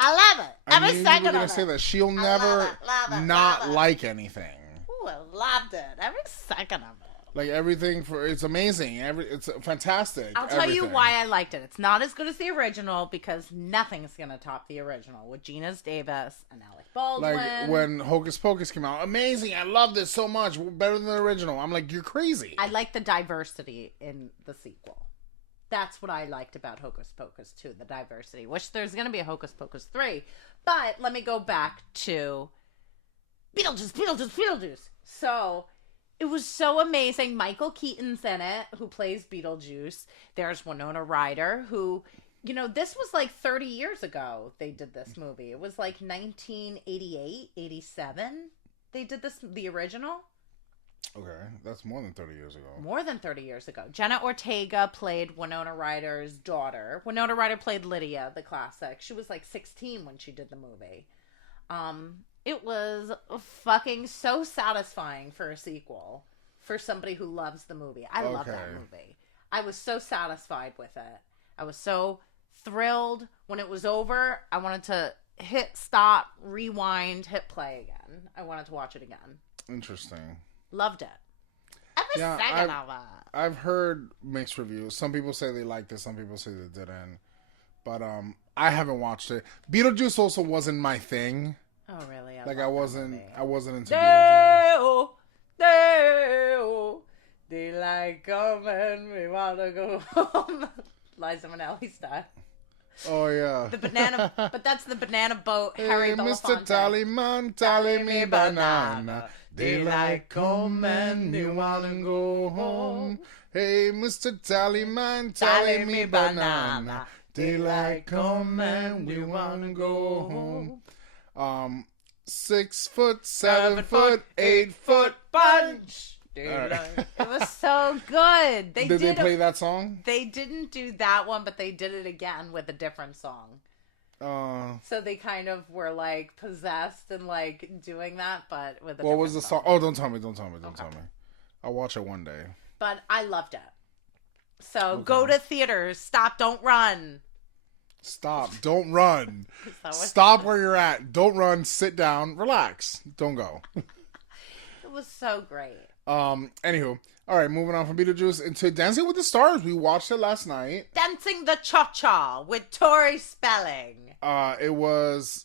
I love it. I Every knew you second were of gonna it. say that. She'll love never it, love it, not love it. like anything. Ooh, I loved it. Every second of it. Like everything it's amazing. It's fantastic. I'll tell you everything. why I liked it. It's not as good as the original because nothing's gonna top the original with Gina Davis and Alec Baldwin. Like when Hocus Pocus came out, amazing. I love this so much. Better than the original. I'm like, you're crazy. I like the diversity in the sequel. That's what I liked about Hocus Pocus 2, the diversity. Which there's going to be a Hocus Pocus 3. But let me go back to Beetlejuice. So, it was so amazing. Michael Keaton's in it, who plays Beetlejuice. There's Winona Ryder, who, you know, this was like 30 years ago they did this movie. It was like 1988, 87. They did this, the original. Okay, that's more than 30 years ago. More than 30 years ago. Jenna Ortega played Winona Ryder's daughter. Winona Ryder played Lydia, the classic. She was like 16 when she did the movie. It was fucking so satisfying for a sequel for somebody who loves the movie. I love that movie. I was so satisfied with it. I was so thrilled when it was over. I wanted to hit stop, rewind, hit play again. I wanted to watch it again. Interesting. Loved it. Every second of it. I've heard mixed reviews. Some people say they liked it. Some people say they didn't. But I haven't watched it. Beetlejuice also wasn't my thing. Oh really? I wasn't into Beetlejuice. Daylight coming, we wanna go home. Liza Minnelli style. Oh yeah. The banana, but that's the banana boat. Harry Hey, Belafonte. Mr. Tallyman, tally me banana. Daylight coming, you wanna go home. Hey, Mr. Tallyman, tally me banana. Daylight coming, we wanna go home. 6 foot, 7 foot, 8 foot punch. Right. It was so good. Did they play that song? They didn't do that one, but they did it again with a different song. So they kind of were like possessed and like doing that, but with a what was the song. Oh, don't tell me. Don't tell me. I'll watch it one day. But I loved it. So go to theaters. Stop. Don't run. Stop. Don't run. Stop where you're at. Don't run. Sit down. Relax. Don't go. It was so great. Anywho. All right, moving on from Beetlejuice into Dancing with the Stars. We watched it last night. Dancing the Cha-Cha with Tori Spelling. It was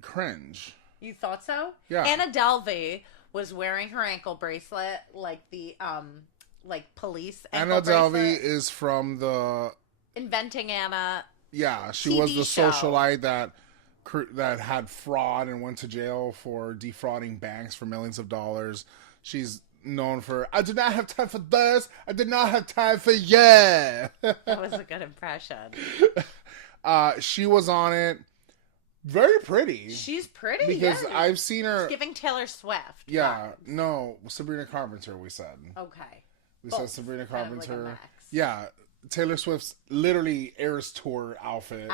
cringe. You thought so? Yeah. Anna Delvey was wearing her ankle bracelet like the like police ankle Anna bracelet. Delvey is from the Inventing Anna. Yeah, she TV was the show. socialite that had fraud and went to jail for defrauding banks for millions of dollars. She's known for, I did not have time for this. I did not have time for yeah. That was a good impression. She was on it. Very pretty. She's pretty, because yeah. I've seen her. She's giving Taylor Swift. Yeah, vibes. no, Sabrina Carpenter. We said. Okay. We Both. said Sabrina Kind of like a Carpenter. mix. Yeah, Taylor Swift's literally Eras Tour outfit.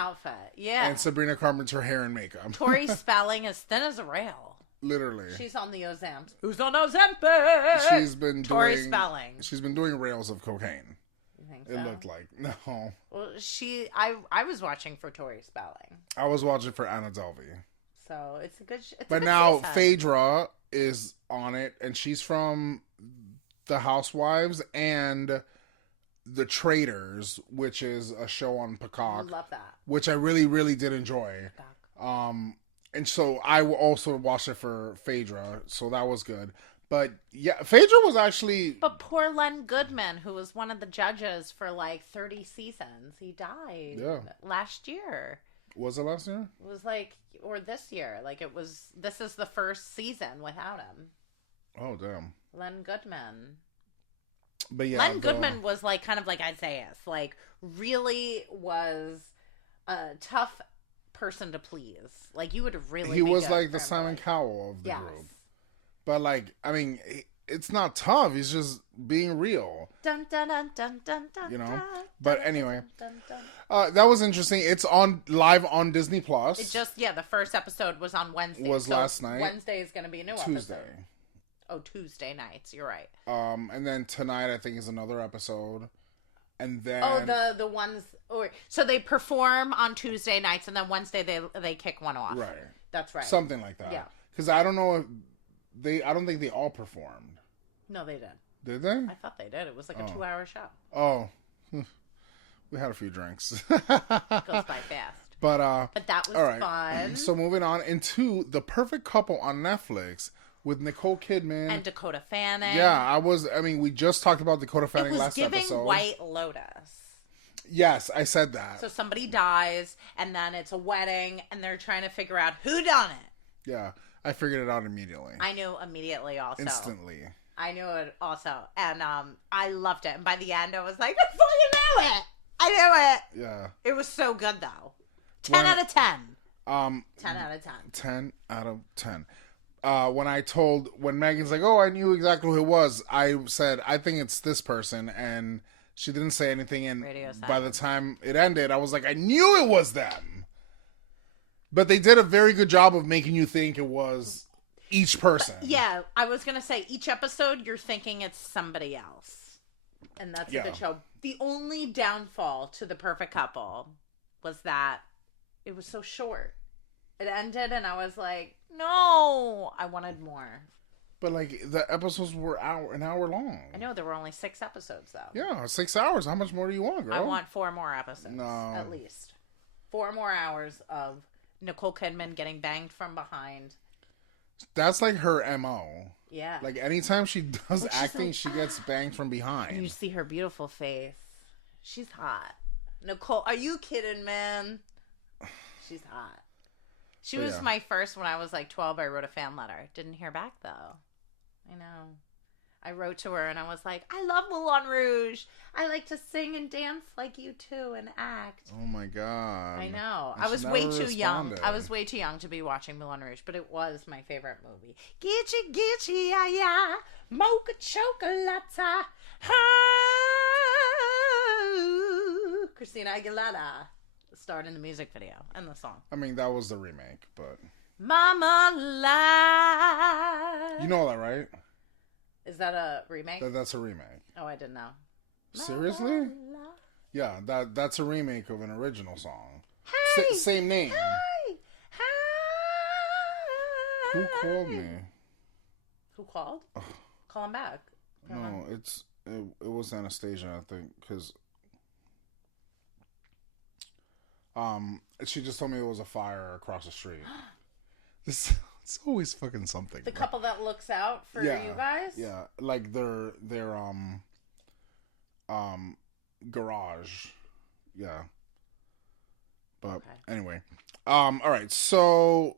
Yeah. And Sabrina Carpenter hair and makeup. Tori Spelling is thin as a rail. Literally. She's on the Ozempic. Who's on Ozempic? She's been Tori doing. Spelling. She's been doing rails of cocaine. You think It so? looked like no. Well, I was watching for Tori Spelling, I was watching for Anna Delvey. so it's a good. It's But a good now season. Phaedra is on it, and she's from The Housewives and The Traitors, which is a show on Peacock, Love that. which I really, really did enjoy. And so I also watched it for Phaedra, so that was good. But yeah, Phaedra was actually. But poor Len Goodman, who was one of the judges for like 30 seasons, he died last year. Was it last year? It was like, or this year. Like it was, this is the first season without him. Oh, damn. Len Goodman. But yeah. Len Goodman was like, kind of like Isaiah. Like, really was a tough person to please. Like, you would really He be was good like for the him, Simon like- Cowell of the Yes. group. But like, I mean, it's not tough. He's just being real. Dun, dun, dun, dun, dun, dun, You know? dun, But dun, anyway. dun, dun, dun. That was interesting. It's on live on Disney Plus. It just, the first episode was on Wednesday. Was last night. Wednesday is going to be a new Tuesday. episode. Oh, Tuesday nights. You're right. And then tonight I think is another episode. And then The ones, so they perform on Tuesday nights and then Wednesday they kick one off. right. That's right. Something like that. Yeah. Because I don't know if I don't think they all performed. No, they did. Did they? I thought they did. It was like a 2-hour show. Oh. We had a few drinks. It goes by fast. But that was all right. fun. So moving on into The Perfect Couple on Netflix with Nicole Kidman. And Dakota Fanning. Yeah, we just talked about Dakota Fanning It was last giving episode. White Lotus. Yes, I said that. So somebody dies, and then it's a wedding, and they're trying to figure out who done it. Yeah, I figured it out immediately. I knew immediately also. Instantly. I knew it also. And I loved it. And by the end, I was like, I fucking knew it. I knew it. Yeah. It was so good, though. 10 out of 10. 10 out of 10. 10 out of 10. When Megan's like, oh, I knew exactly who it was, I said, I think it's this person, and she didn't say anything, and Radio by the time it ended, I was like, I knew it was them. But they did a very good job of making you think it was each person. Yeah, I was going to say, each episode, you're thinking it's somebody else. And that's a good show. The only downfall to The Perfect Couple was that it was so short. It ended, and I was like, no, I wanted more. But, like, the episodes were an hour long. I know, there were only 6 episodes, though. Yeah, 6 hours. How much more do you want, girl? I want 4 more episodes. No. At least. 4 more hours of Nicole Kidman getting banged from behind. That's like her MO. Yeah. Like, anytime she does Which is acting, like, she gets banged from and behind. you see her beautiful face. She's hot. Nicole, are you kidding, man? She's hot. She But was yeah. my first when I was like 12. I wrote a fan letter. Didn't hear back, though. I know. I wrote to her and I was like, I love Moulin Rouge. I like to sing and dance like you too and act. Oh my god. I know. And I she was way never too young. responded. I was way too young to be watching Moulin Rouge, but it was my favorite movie. Gitchy, gitchy, ya, ya, mocha chocolata. Christina Aguilera starred in the music video and the song. I mean, that was the remake, but Mama Lied. you know that, right? Is that a remake? That's a remake. Oh, I didn't know. Seriously? Mama Lied. Yeah, that's a remake of an original song. Hey! Same name. Hey! Who called me? Who called? Call him back. No, it was Anastasia, I think, because she just told me it was a fire across the street. It's always fucking something. The couple that looks out for you guys? Yeah, like their garage. Yeah. But Okay. anyway. All right. So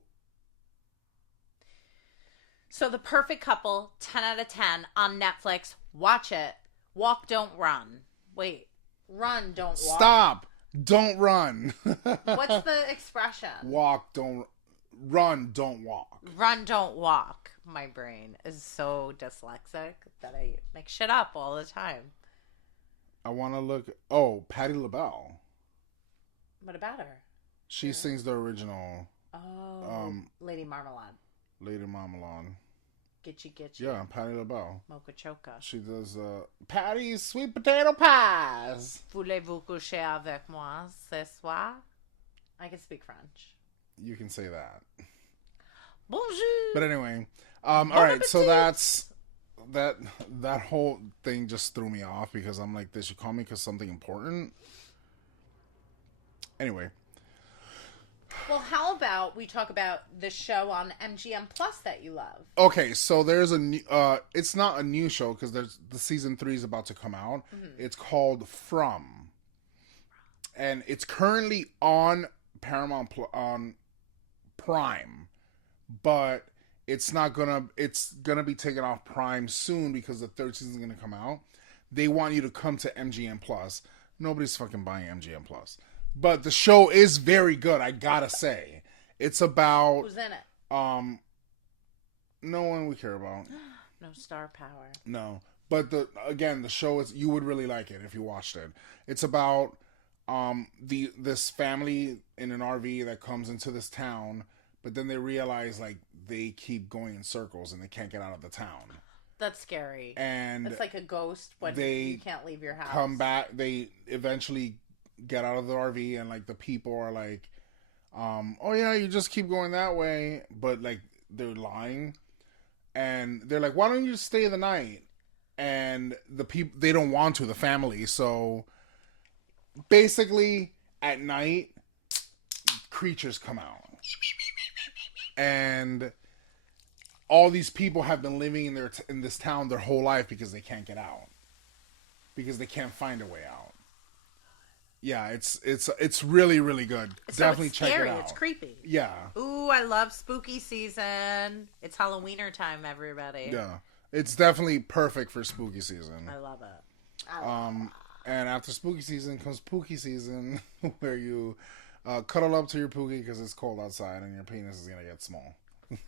The Perfect Couple, 10 out of 10 on Netflix. Watch it. Walk, don't run. Wait. Run, don't walk. stop. Don't run. What's the expression? Walk, don't run, don't walk. Run, don't walk. My brain is so dyslexic that I make shit up all the time. I want to look. Oh, Patti LaBelle. What about her? She sings the original. Oh, Lady Marmalade. Lady Marmalade. Gitchy. Yeah, Patti LaBelle. Mocha Choca. She does Patty's sweet potato pies. Voulez-vous coucher avec moi ce soir? I can speak French. You can say that. Bonjour. But anyway, all right. So that's that whole thing just threw me off because I'm like, they should call me because something important. Anyway. Well, how about we talk about the show on MGM Plus that you love? Okay, so there's a new, it's not a new show because there's the season 3 is about to come out. Mm-hmm. It's called From, and it's currently on Paramount on Prime, but it's gonna be taken off Prime soon because the 3rd season is gonna come out. They want you to come to MGM Plus. Nobody's fucking buying MGM Plus. But the show is very good, I gotta say. It's about... Who's in it? No one we care about. No star power. No. But the show is... You would really like it if you watched it. It's about this family in an RV that comes into this town, but then they realize, like, they keep going in circles and they can't get out of the town. That's scary. And... It's like a ghost when you can't leave your house. Come back. They eventually... get out of the RV and like the people are like, oh yeah, you just keep going that way, but like they're lying, and they're like, why don't you just stay the night? And the people, they don't want to, the family. So basically at night creatures come out, and all these people have been living in this town their whole life because they can't get out, because they can't find a way out. Yeah, it's really, really good. So definitely it's check scary. it out. It's creepy. Yeah. Ooh, I love spooky season. It's Halloweener time, everybody. Yeah. It's definitely perfect for spooky season. I love it. And after spooky season comes pookie season, where you cuddle up to your pookie because it's cold outside and your penis is going to get small.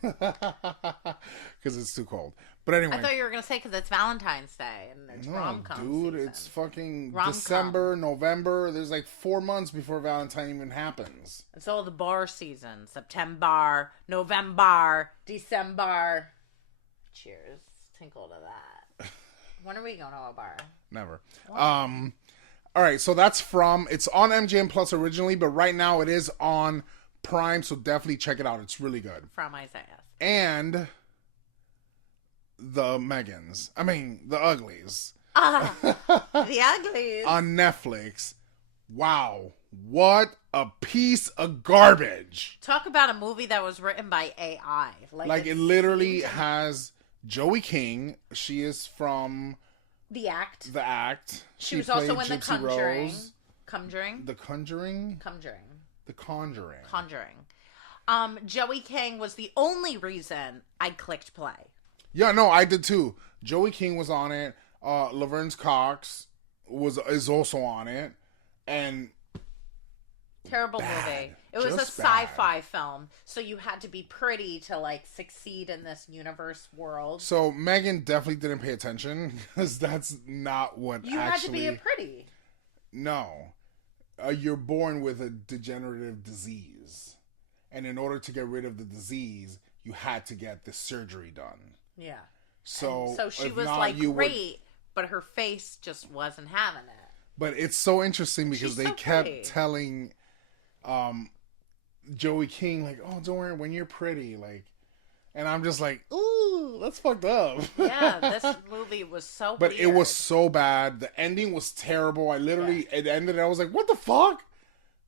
Because it's too cold. But anyway, I thought you were gonna say because it's Valentine's Day and it's rom-com dude, season. it's fucking rom-com. December, November. There's like 4 months before Valentine even happens. It's all the bar season: September, November, December. Cheers, tinkle to that. When are we going to a bar? Never. All right, so that's From. It's on MGM Plus originally, but right now it is on Prime, so definitely check it out. It's really good. From Isaiah. And the Uglies. The Uglies. On Netflix. Wow. What a piece of garbage. Talk about a movie that was written by AI. Like it literally has Joey King. She is from The Act. She was also in played The Gypsy Conjuring. Rose. Conjuring? The Conjuring? Conjuring. The Conjuring. Conjuring. Joey King was the only reason I clicked play. Yeah, no, I did too. Joey King was on it. Laverne Cox is also on it. And terrible movie. It was a sci-fi film, so you had to be pretty to like succeed in this universe world. So Megan definitely didn't pay attention because that's not what you had to be a pretty. No. You're born with a degenerative disease. And in order to get rid of the disease, you had to get the surgery done. Yeah. So she was like great, but her face just wasn't having it. But it's so interesting because they kept telling Joey King, like, oh, don't worry, when you're pretty, like, and I'm just like, ooh, that's fucked up. Yeah, this movie was so But weird. It was so bad. The ending was terrible. It ended, I was like, what the fuck?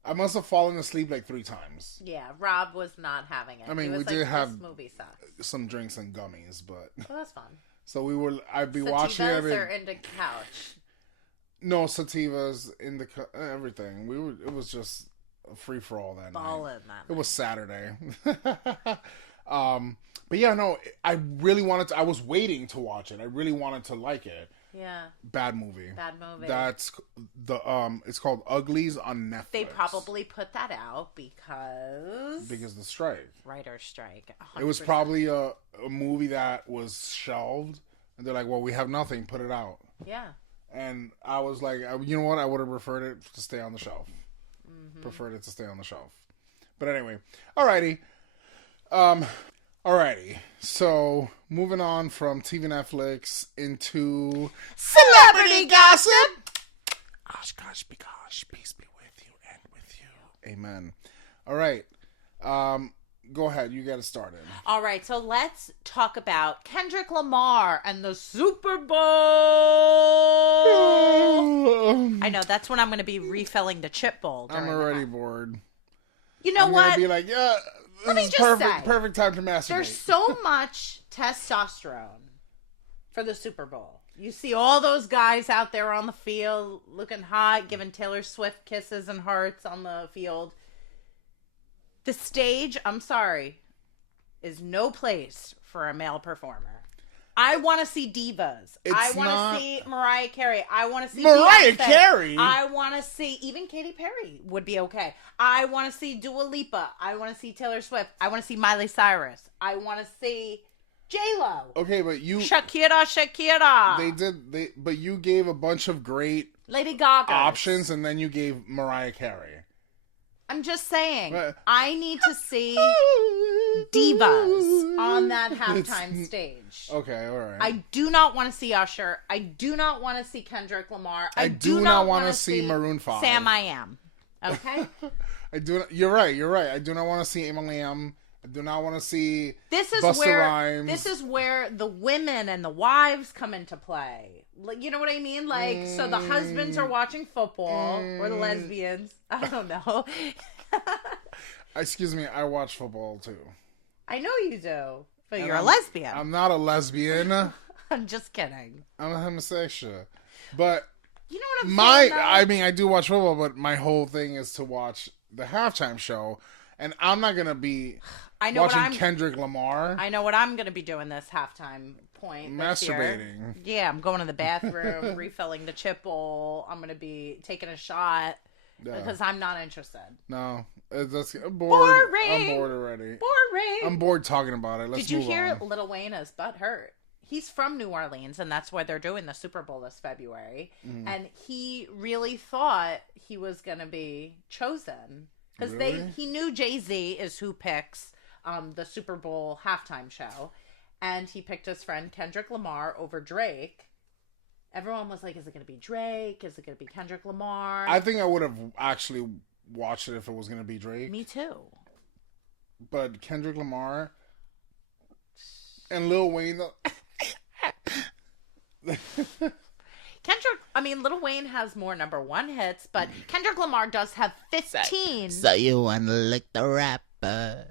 I must have fallen asleep like 3 times. Yeah, Rob was not having it. I mean, we did have this movie sucks. some drinks and gummies, but... Well, that's fun. So I'd be Sativas watching it. Or into couch? No, sativas, everything. It was just a free-for-all that night. It was Saturday. But yeah, no, I really wanted to... I was waiting to watch it. I really wanted to like it. Yeah. Bad movie. Bad movie. That's it's called Uglies on Netflix. They probably put that out because the strike. Writer's strike. 100%. It was probably a movie that was shelved, and they're like, "Well, we have nothing. Put it out." Yeah. And I was like, you know what? I would have preferred it to stay on the shelf. Preferred it to stay on the shelf. But anyway, alrighty. Alrighty. So moving on from TV Netflix into celebrity gossip. Osh gosh begosh, peace be with you and with you. Amen. All right. Go ahead. You got it started. All right, so let's talk about Kendrick Lamar and the Super Bowl. I know, that's when I'm going to be refilling the chip bowl. I'm already bored. You know I'm what? gonna be like, yeah, Let me this is just say, perfect time to masturbate. There's so much testosterone for the Super Bowl. You see all those guys out there on the field looking hot, giving Taylor Swift kisses and hearts on the field. The stage, I'm sorry, is no place for a male performer. I want to see divas. I want to see Mariah Carey. I want to see Mariah Beyonce. Carey? I want to see, even Katy Perry would be okay. I want to see Dua Lipa. I want to see Taylor Swift. I want to see Miley Cyrus. I want to see J-Lo. Okay, but you... Shakira. But you gave a bunch of great... Lady Gaga. Options, and then you gave Mariah Carey. I'm just saying, I need to see divas on that halftime stage. Okay, all right. I do not want to see Usher. I do not want to see Kendrick Lamar. I do not want to see Maroon 5. Sam I Am. Okay? You're right. I do not want to see Eminem. I do not want to see Busta Rhymes. This is where the women and the wives come into play. Like, you know what I mean? Like, so the husbands are watching football, or the lesbians. I don't know. Excuse me, I watch football too. I know you do, but you're a lesbian. I'm not a lesbian. I'm just kidding. I'm a homosexual. But you know what I'm saying, though? I mean, I do watch football, but my whole thing is to watch the halftime show, and I'm not gonna be watching Kendrick Lamar. I know what I'm gonna be doing this halftime point. Masturbating. Yeah, I'm going to the bathroom, refilling the chip bowl. I'm gonna be taking a shot because I'm not interested. No, I'm bored. Boring. I'm bored already. Boring. I'm bored talking about it. Did you hear Lil Wayne is butthurt? He's from New Orleans, and that's why they're doing the Super Bowl this February. And he really thought he was going to be chosen because he knew Jay-Z is who picks the Super Bowl halftime show, and he picked his friend Kendrick Lamar over Drake. Everyone was like, is it going to be Drake? Is it going to be Kendrick Lamar? I think I would have actually watched it if it was going to be Drake. Me too. But Kendrick Lamar and Lil Wayne... Lil Wayne has more #1 hits, but Kendrick Lamar does have 15. So you wanna lick the rapper?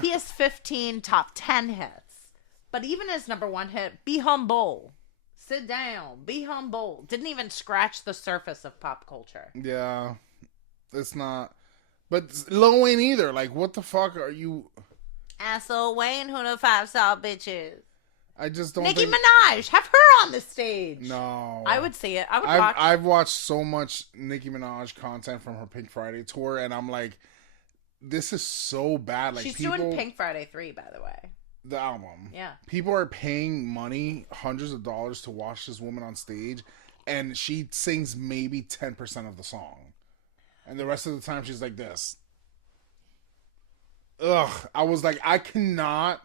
He has 15 top 10 hits. But even his #1 hit, Be Humble. Sit down. Be humble. Didn't even scratch the surface of pop culture. Yeah. It's not. But Lil Wayne either. Like, what the fuck are you... Asshole Wayne, who the 5-star bitches. I just don't Nicki Minaj, have her on the stage. No. I would see it. I would watch it. I've watched so much Nicki Minaj content from her Pink Friday tour, and I'm like, this is so bad. Like, she's doing Pink Friday 3, by the way. The album. Yeah. People are paying money, hundreds of dollars, to watch this woman on stage, and she sings maybe 10% of the song. And the rest of the time, she's like this. Ugh. I was like, I cannot...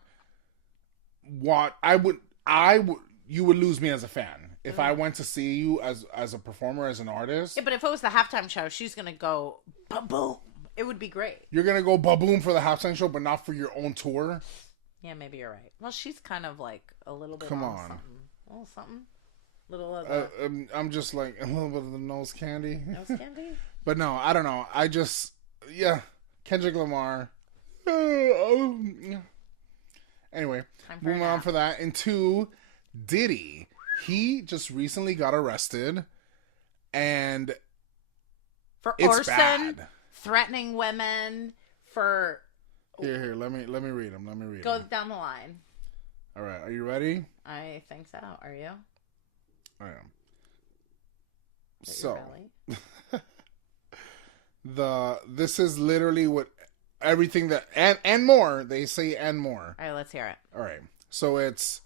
you would lose me as a fan if I went to see you as a performer, as an artist. Yeah, but if it was the halftime show, she's gonna go ba-boom. It would be great. You're gonna go ba-boom for the halftime show, but not for your own tour? Yeah, maybe you're right. Well, she's kind of like a little bit Come on. something. A little something. Little of the... I'm just like a little bit of the nose candy. Nose candy? But no, I don't know. I just... Yeah. Kendrick Lamar. Anyway, moving on for that. And 2, Diddy. He just recently got arrested, and for it's arson, bad. Threatening women, for... Here, let me read him. Go down the line. All right, are you ready? I think so. Are you? I am. Is it So your belly? this is literally what everything that and more, they say, and more. All right, let's hear it. All right. So it's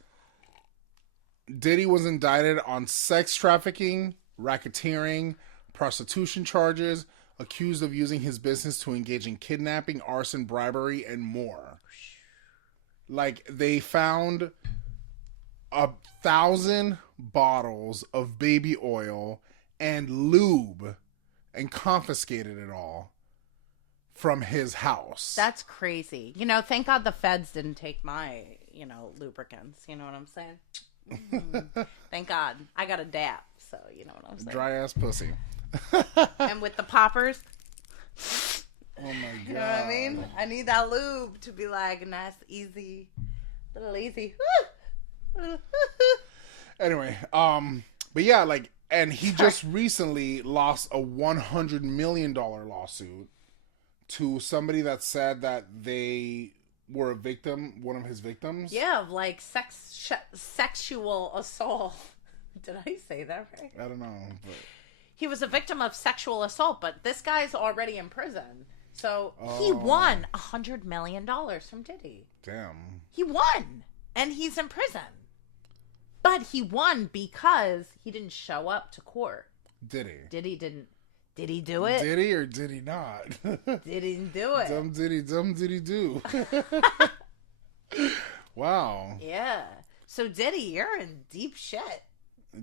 Diddy was indicted on sex trafficking, racketeering, prostitution charges, accused of using his business to engage in kidnapping, arson, bribery, and more. Like, they found 1,000 bottles of baby oil and lube and confiscated it all from his house. That's crazy. You know, thank God the feds didn't take my, lubricants. You know what I'm saying? Thank God. I got a DAP, so you know what I'm saying. Dry ass pussy. And with the poppers. Oh my god. You know what I mean? I need that lube to be like nice, easy, little easy. Anyway, but yeah, like, and he just recently lost a $100 million lawsuit to somebody that said that they were a victim, one of his victims. Yeah, of like sexual assault. Did I say that right? I don't know, but he was a victim of sexual assault, but this guy's already in prison. So he won $100 million from Diddy. damn. He won, and he's in prison. But he won because he didn't show up to court. Did he? Did he do it? Did he or did he not? Did he do it? Dumb did he do? Wow. Yeah. So Diddy, you're in deep shit.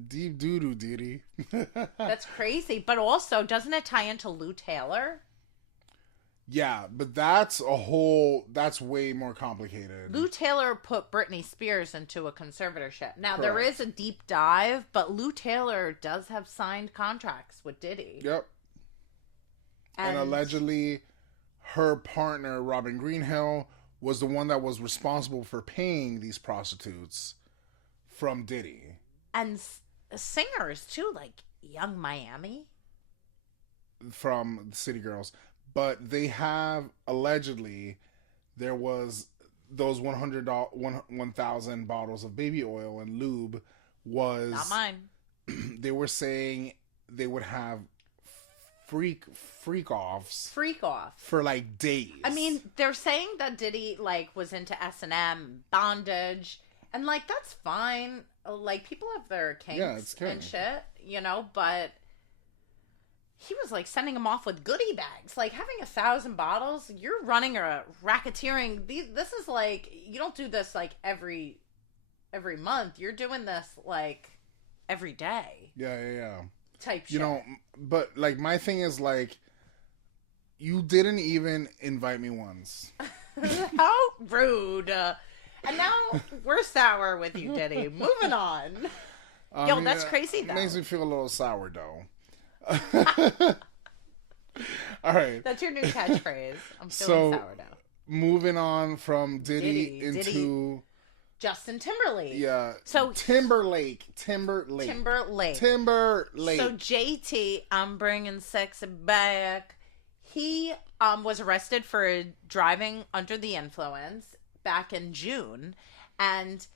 Deep doo-doo, Diddy. That's crazy. But also, doesn't it tie into Lou Taylor? Yeah, but that's way more complicated. Lou Taylor put Britney Spears into a conservatorship. Now, there Correct. is a deep dive, but Lou Taylor does have signed contracts with Diddy. Yep. And allegedly, her partner, Robin Greenhill, was the one that was responsible for paying these prostitutes from Diddy. And singers, too, like Young Miami. From the City Girls. But they have, allegedly, there was those 1,000 bottles of baby oil and lube was... Not mine. They were saying they would have freak offs for like days. I mean, they're saying that Diddy was into S&M, bondage, and that's fine. Like, people have their kinks and shit, but he was sending them off with goodie bags. Like, having 1,000 bottles, you're running a racketeering. This is you don't do this every month. You're doing this every day. Yeah. Type shit. But my thing is you didn't even invite me once. How rude. And now we're sour with you, Diddy. Moving on. Yo, that's crazy, though. It makes me feel a little sourdough. All right. That's your new catchphrase. I'm feeling sourdough. Moving on from Diddy into... Justin Timberlake. Yeah. So Timberlake. So JT, I'm bringing sexy back. He was arrested for driving under the influence back in June, and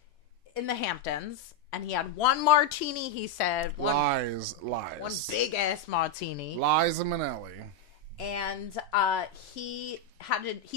in the Hamptons, and he had one martini. He said lies, one big ass martini. Liza Minnelli. And he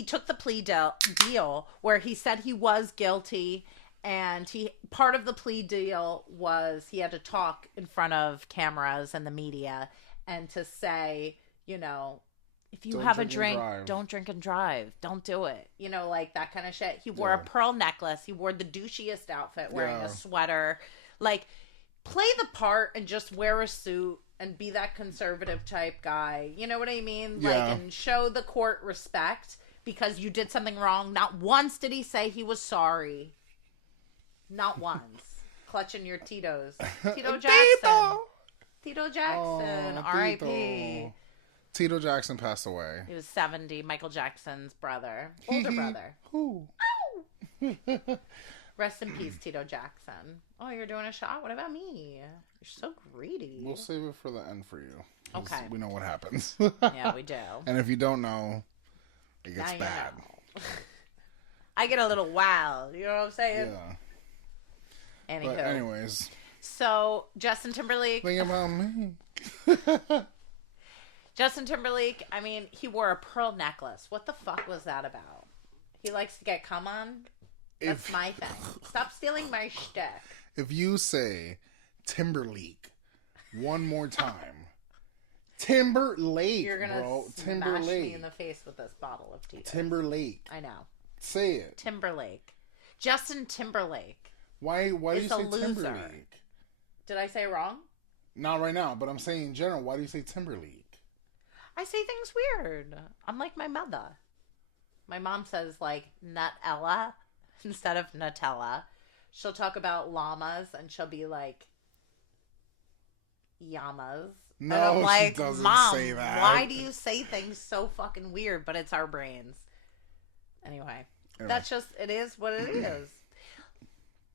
took the plea deal where he said he was guilty, and part of the plea deal was he had to talk in front of cameras and the media and to say, if you have a drink, don't drink and drive. Don't do it. That kind of shit. He wore a pearl necklace. He wore the douchiest outfit, wearing a sweater. Play the part and just wear a suit and be that conservative type guy. You know what I mean? Yeah. And show the court respect because you did something wrong. Not once did he say he was sorry. Not once. Clutching your Tito's. Tito Jackson. Tito Jackson. R.I.P. Tito Jackson passed away. He was 70. Michael Jackson's brother. Older brother. Who? Rest in peace, Tito Jackson. Oh, you're doing a shot? What about me? You're so greedy. We'll save it for the end for you. Okay. We know what happens. Yeah, we do. And if you don't know, it gets bad. I get a little wild. You know what I'm saying? Yeah. Anywho. But anyways. So Justin Timberlake. Think about me. Justin Timberlake. I mean, he wore a pearl necklace. What the fuck was that about? He likes to get cum on. That's my thing. Stop stealing my shtick. If you say Timberlake one more time, Timberlake, You're gonna bro. smash Timberlake. me in the face with this bottle of tea. Timberlake. I know. Say it. Timberlake. Justin Timberlake. Why do you say loser. Timberlake? Did I say it wrong? Not right now, but I'm saying in general, why do you say Timberlake? I say things weird. I'm like my mother. My mom says like Nutella instead of Nutella. She'll talk about llamas and she'll be like Yamas. No, and I'm like, she doesn't Mom, say that. why do you say things so fucking weird? But it's our brains. Anyway, that's just, it is what it is.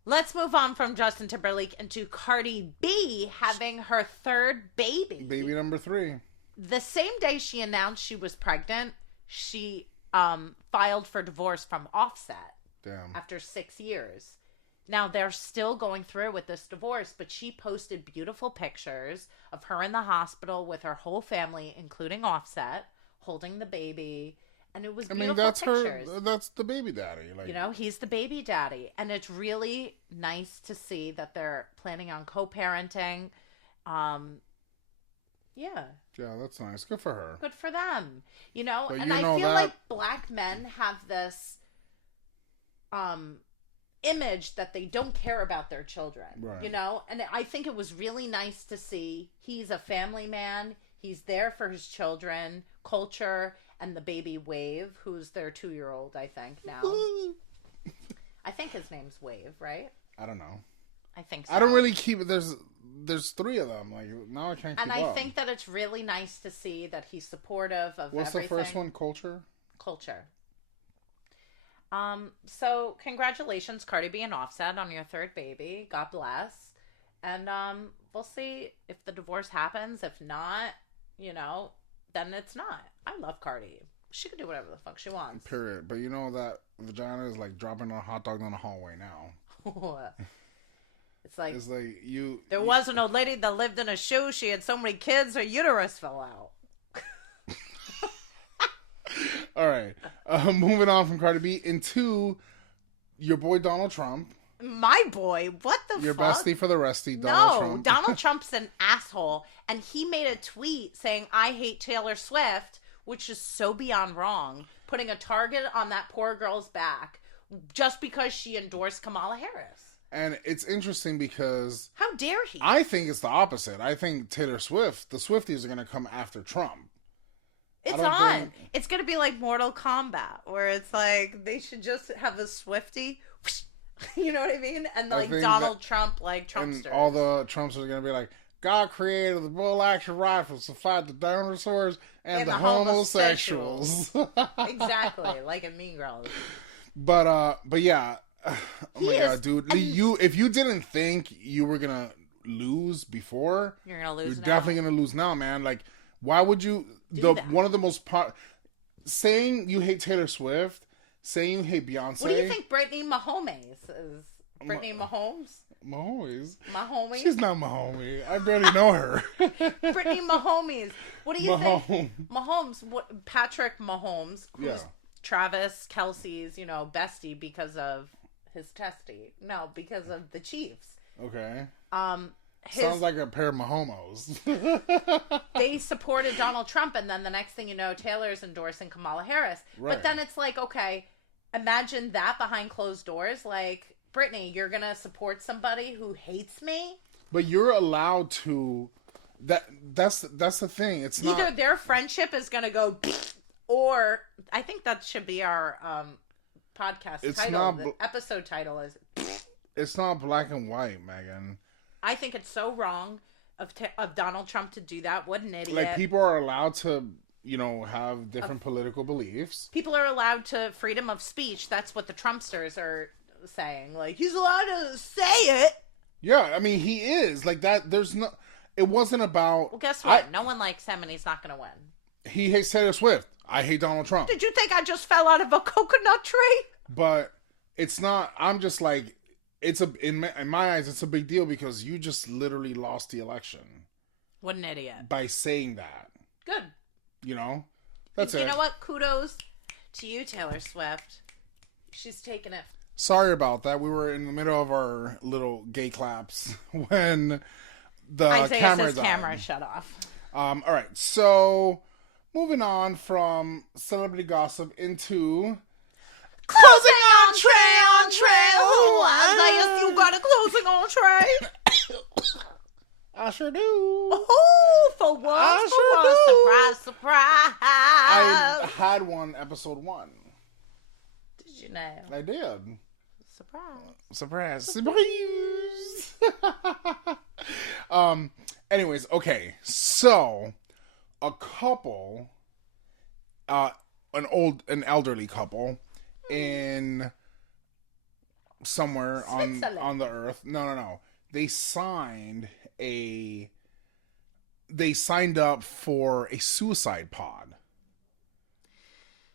Let's move on from Justin Timberlake into Cardi B having her third baby. Baby number 3. The same day she announced she was pregnant, she filed for divorce from Offset. Damn. After 6 years. Now they're still going through with this divorce, but she posted beautiful pictures of her in the hospital with her whole family, including Offset, holding the baby, and it was beautiful that's pictures. That's the baby daddy. Like, You know, he's the baby daddy, and it's really nice to see that they're planning on co-parenting. Yeah. Yeah, that's nice. Good for her. Good for them. You know, But and you I know feel that- like black men have this image that they don't care about their children. Right. You know? And I think it was really nice to see he's a family man. He's there for his children, Culture, and the baby Wave, who's their 2-year-old, I think, now. I think his name's Wave, right? I don't know. I think so. I don't really keep it. There's 3 of them. Like, now I can't keep And I up. think that it's really nice to see that he's supportive of What's everything. the first one? Culture? Culture. So congratulations, Cardi B and Offset, on your 3rd baby. God bless. And we'll see if the divorce happens. If not, you know, then it's not. I love Cardi. She can do whatever the fuck she wants. Period. But you know that vagina is like dropping a hot dog down the hallway now. It's like you. there was an old lady that lived in a shoe. She had so many kids, her uterus fell out. All right. Moving on from Cardi B into your boy Donald Trump. My boy, what the Your fuck? bestie for the resty, Donald Trump. Donald Trump's an asshole, and he made a tweet saying, "I hate Taylor Swift," which is so beyond wrong, putting a target on that poor girl's back just because she endorsed Kamala Harris. And it's interesting because How dare he? I think it's the opposite. I think Taylor Swift, the Swifties are going to come after Trump. It's don't on. think- It's going to be like Mortal Kombat, where it's like they should just have a Swiftie. You know what I mean? And I like think Donald Trump, like Trumpsters. And all the Trumps are going to be like, God created the bull action rifles to fight the dinosaurs and the homosexuals. Exactly, like in Mean Girls. But yeah. Oh He my is- God, dude. If you didn't think you were going to lose before, You're going to lose you're now. definitely going to lose now, man. Like, why would you... that. One of the most... saying you hate Taylor Swift, saying you hate Beyonce... What do you think Brittany Mahomes is? Brittany Mahomes? Mahomes? Mahomes? She's not my homie. I barely know her. Brittany Mahomes. What do you think? Mahomes. Mahomes. What? Patrick Mahomes, who's Yeah. Travis Kelsey's, bestie because of his testy. No, because of the Chiefs. Okay. His, Sounds like a pair of Mahomos. they supported Donald Trump, and then the next thing you know, Taylor's endorsing Kamala Harris. Right. But then it's like, okay, imagine that behind closed doors. Like, Brittany, you're gonna support somebody who hates me? But you're allowed to... That's the thing. It's not... Either their friendship is gonna go, or I think that should be our podcast It's title. not The episode title is. It's not black and white, Megan. I think it's so wrong of Donald Trump to do that. What an idiot! Like, people are allowed to, have different political beliefs. People are allowed to freedom of speech. That's what the Trumpsters are saying. Like, he's allowed to say it. Yeah, I mean, he is. Like, that, there's no... It wasn't about... Well, guess what? No one likes him, and he's not going to win. He hates Taylor Swift. I hate Donald Trump. Did you think I just fell out of a coconut tree? But it's not... I'm just like... in my eyes, it's a big deal because you just literally lost the election. What an idiot. By saying that. Good. You know? That's it. You know what? Kudos to you, Taylor Swift. She's taking it. Sorry about that. We were in the middle of our little gay claps when the camera died. Camera shut off. All right. So, moving on from celebrity gossip into... Closing on Trey. Isaiah, you got a closing on Trey? I sure do. Oh, for what? I sure do. Surprise. I had one episode 1. Did you know? I did. Surprise. Anyways, okay. So, a couple, an elderly couple in somewhere on the earth. No. They signed up for a suicide pod.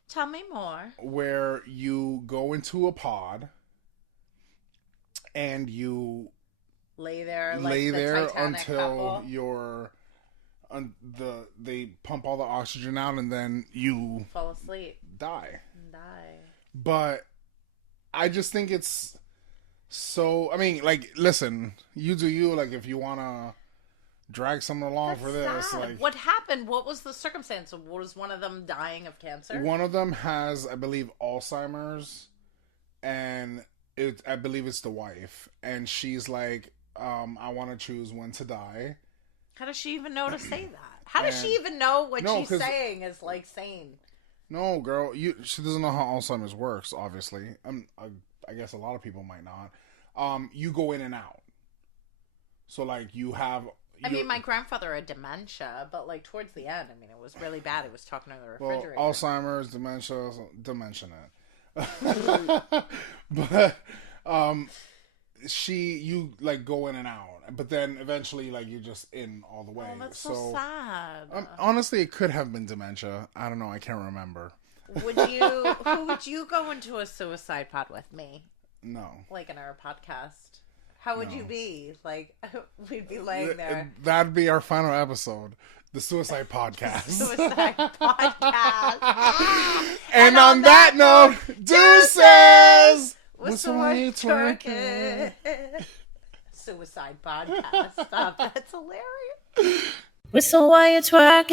Tell me more. Where you go into a pod and you lay there until they pump all the oxygen out and then you fall asleep. Die. But I just think it's so, I mean, like, listen, you do you, like, if you want to drag someone along for this. Sad. Like, what happened? What was the circumstance? Was one of them dying of cancer? One of them has, I believe, Alzheimer's, and I believe it's the wife, and she's like, I want to choose when to die. How does she even know to say that? How does she even know what she's saying is, like, sane? No, girl, she doesn't know how Alzheimer's works, obviously. I guess a lot of people might not. You go in and out. So, like, you have... I mean, my grandfather had dementia, but, like, towards the end, I mean, it was really bad. He was talking to the refrigerator. Well, Alzheimer's, dementia it. But, you, like, go in and out. But then, eventually, like, you're just in all the way. Oh, that's so sad. Honestly, it could have been dementia. I don't know. I can't remember. Who would you go into a suicide pod with? Me? No. Like, in our podcast? How would you be? Like, we'd be laying there. That'd be our final episode. The Suicide Podcast. Suicide Podcast. And on that note, deuces! Whistle while you twerking. Suicide Podcast. Stop. That's hilarious. Whistle while you're twerking.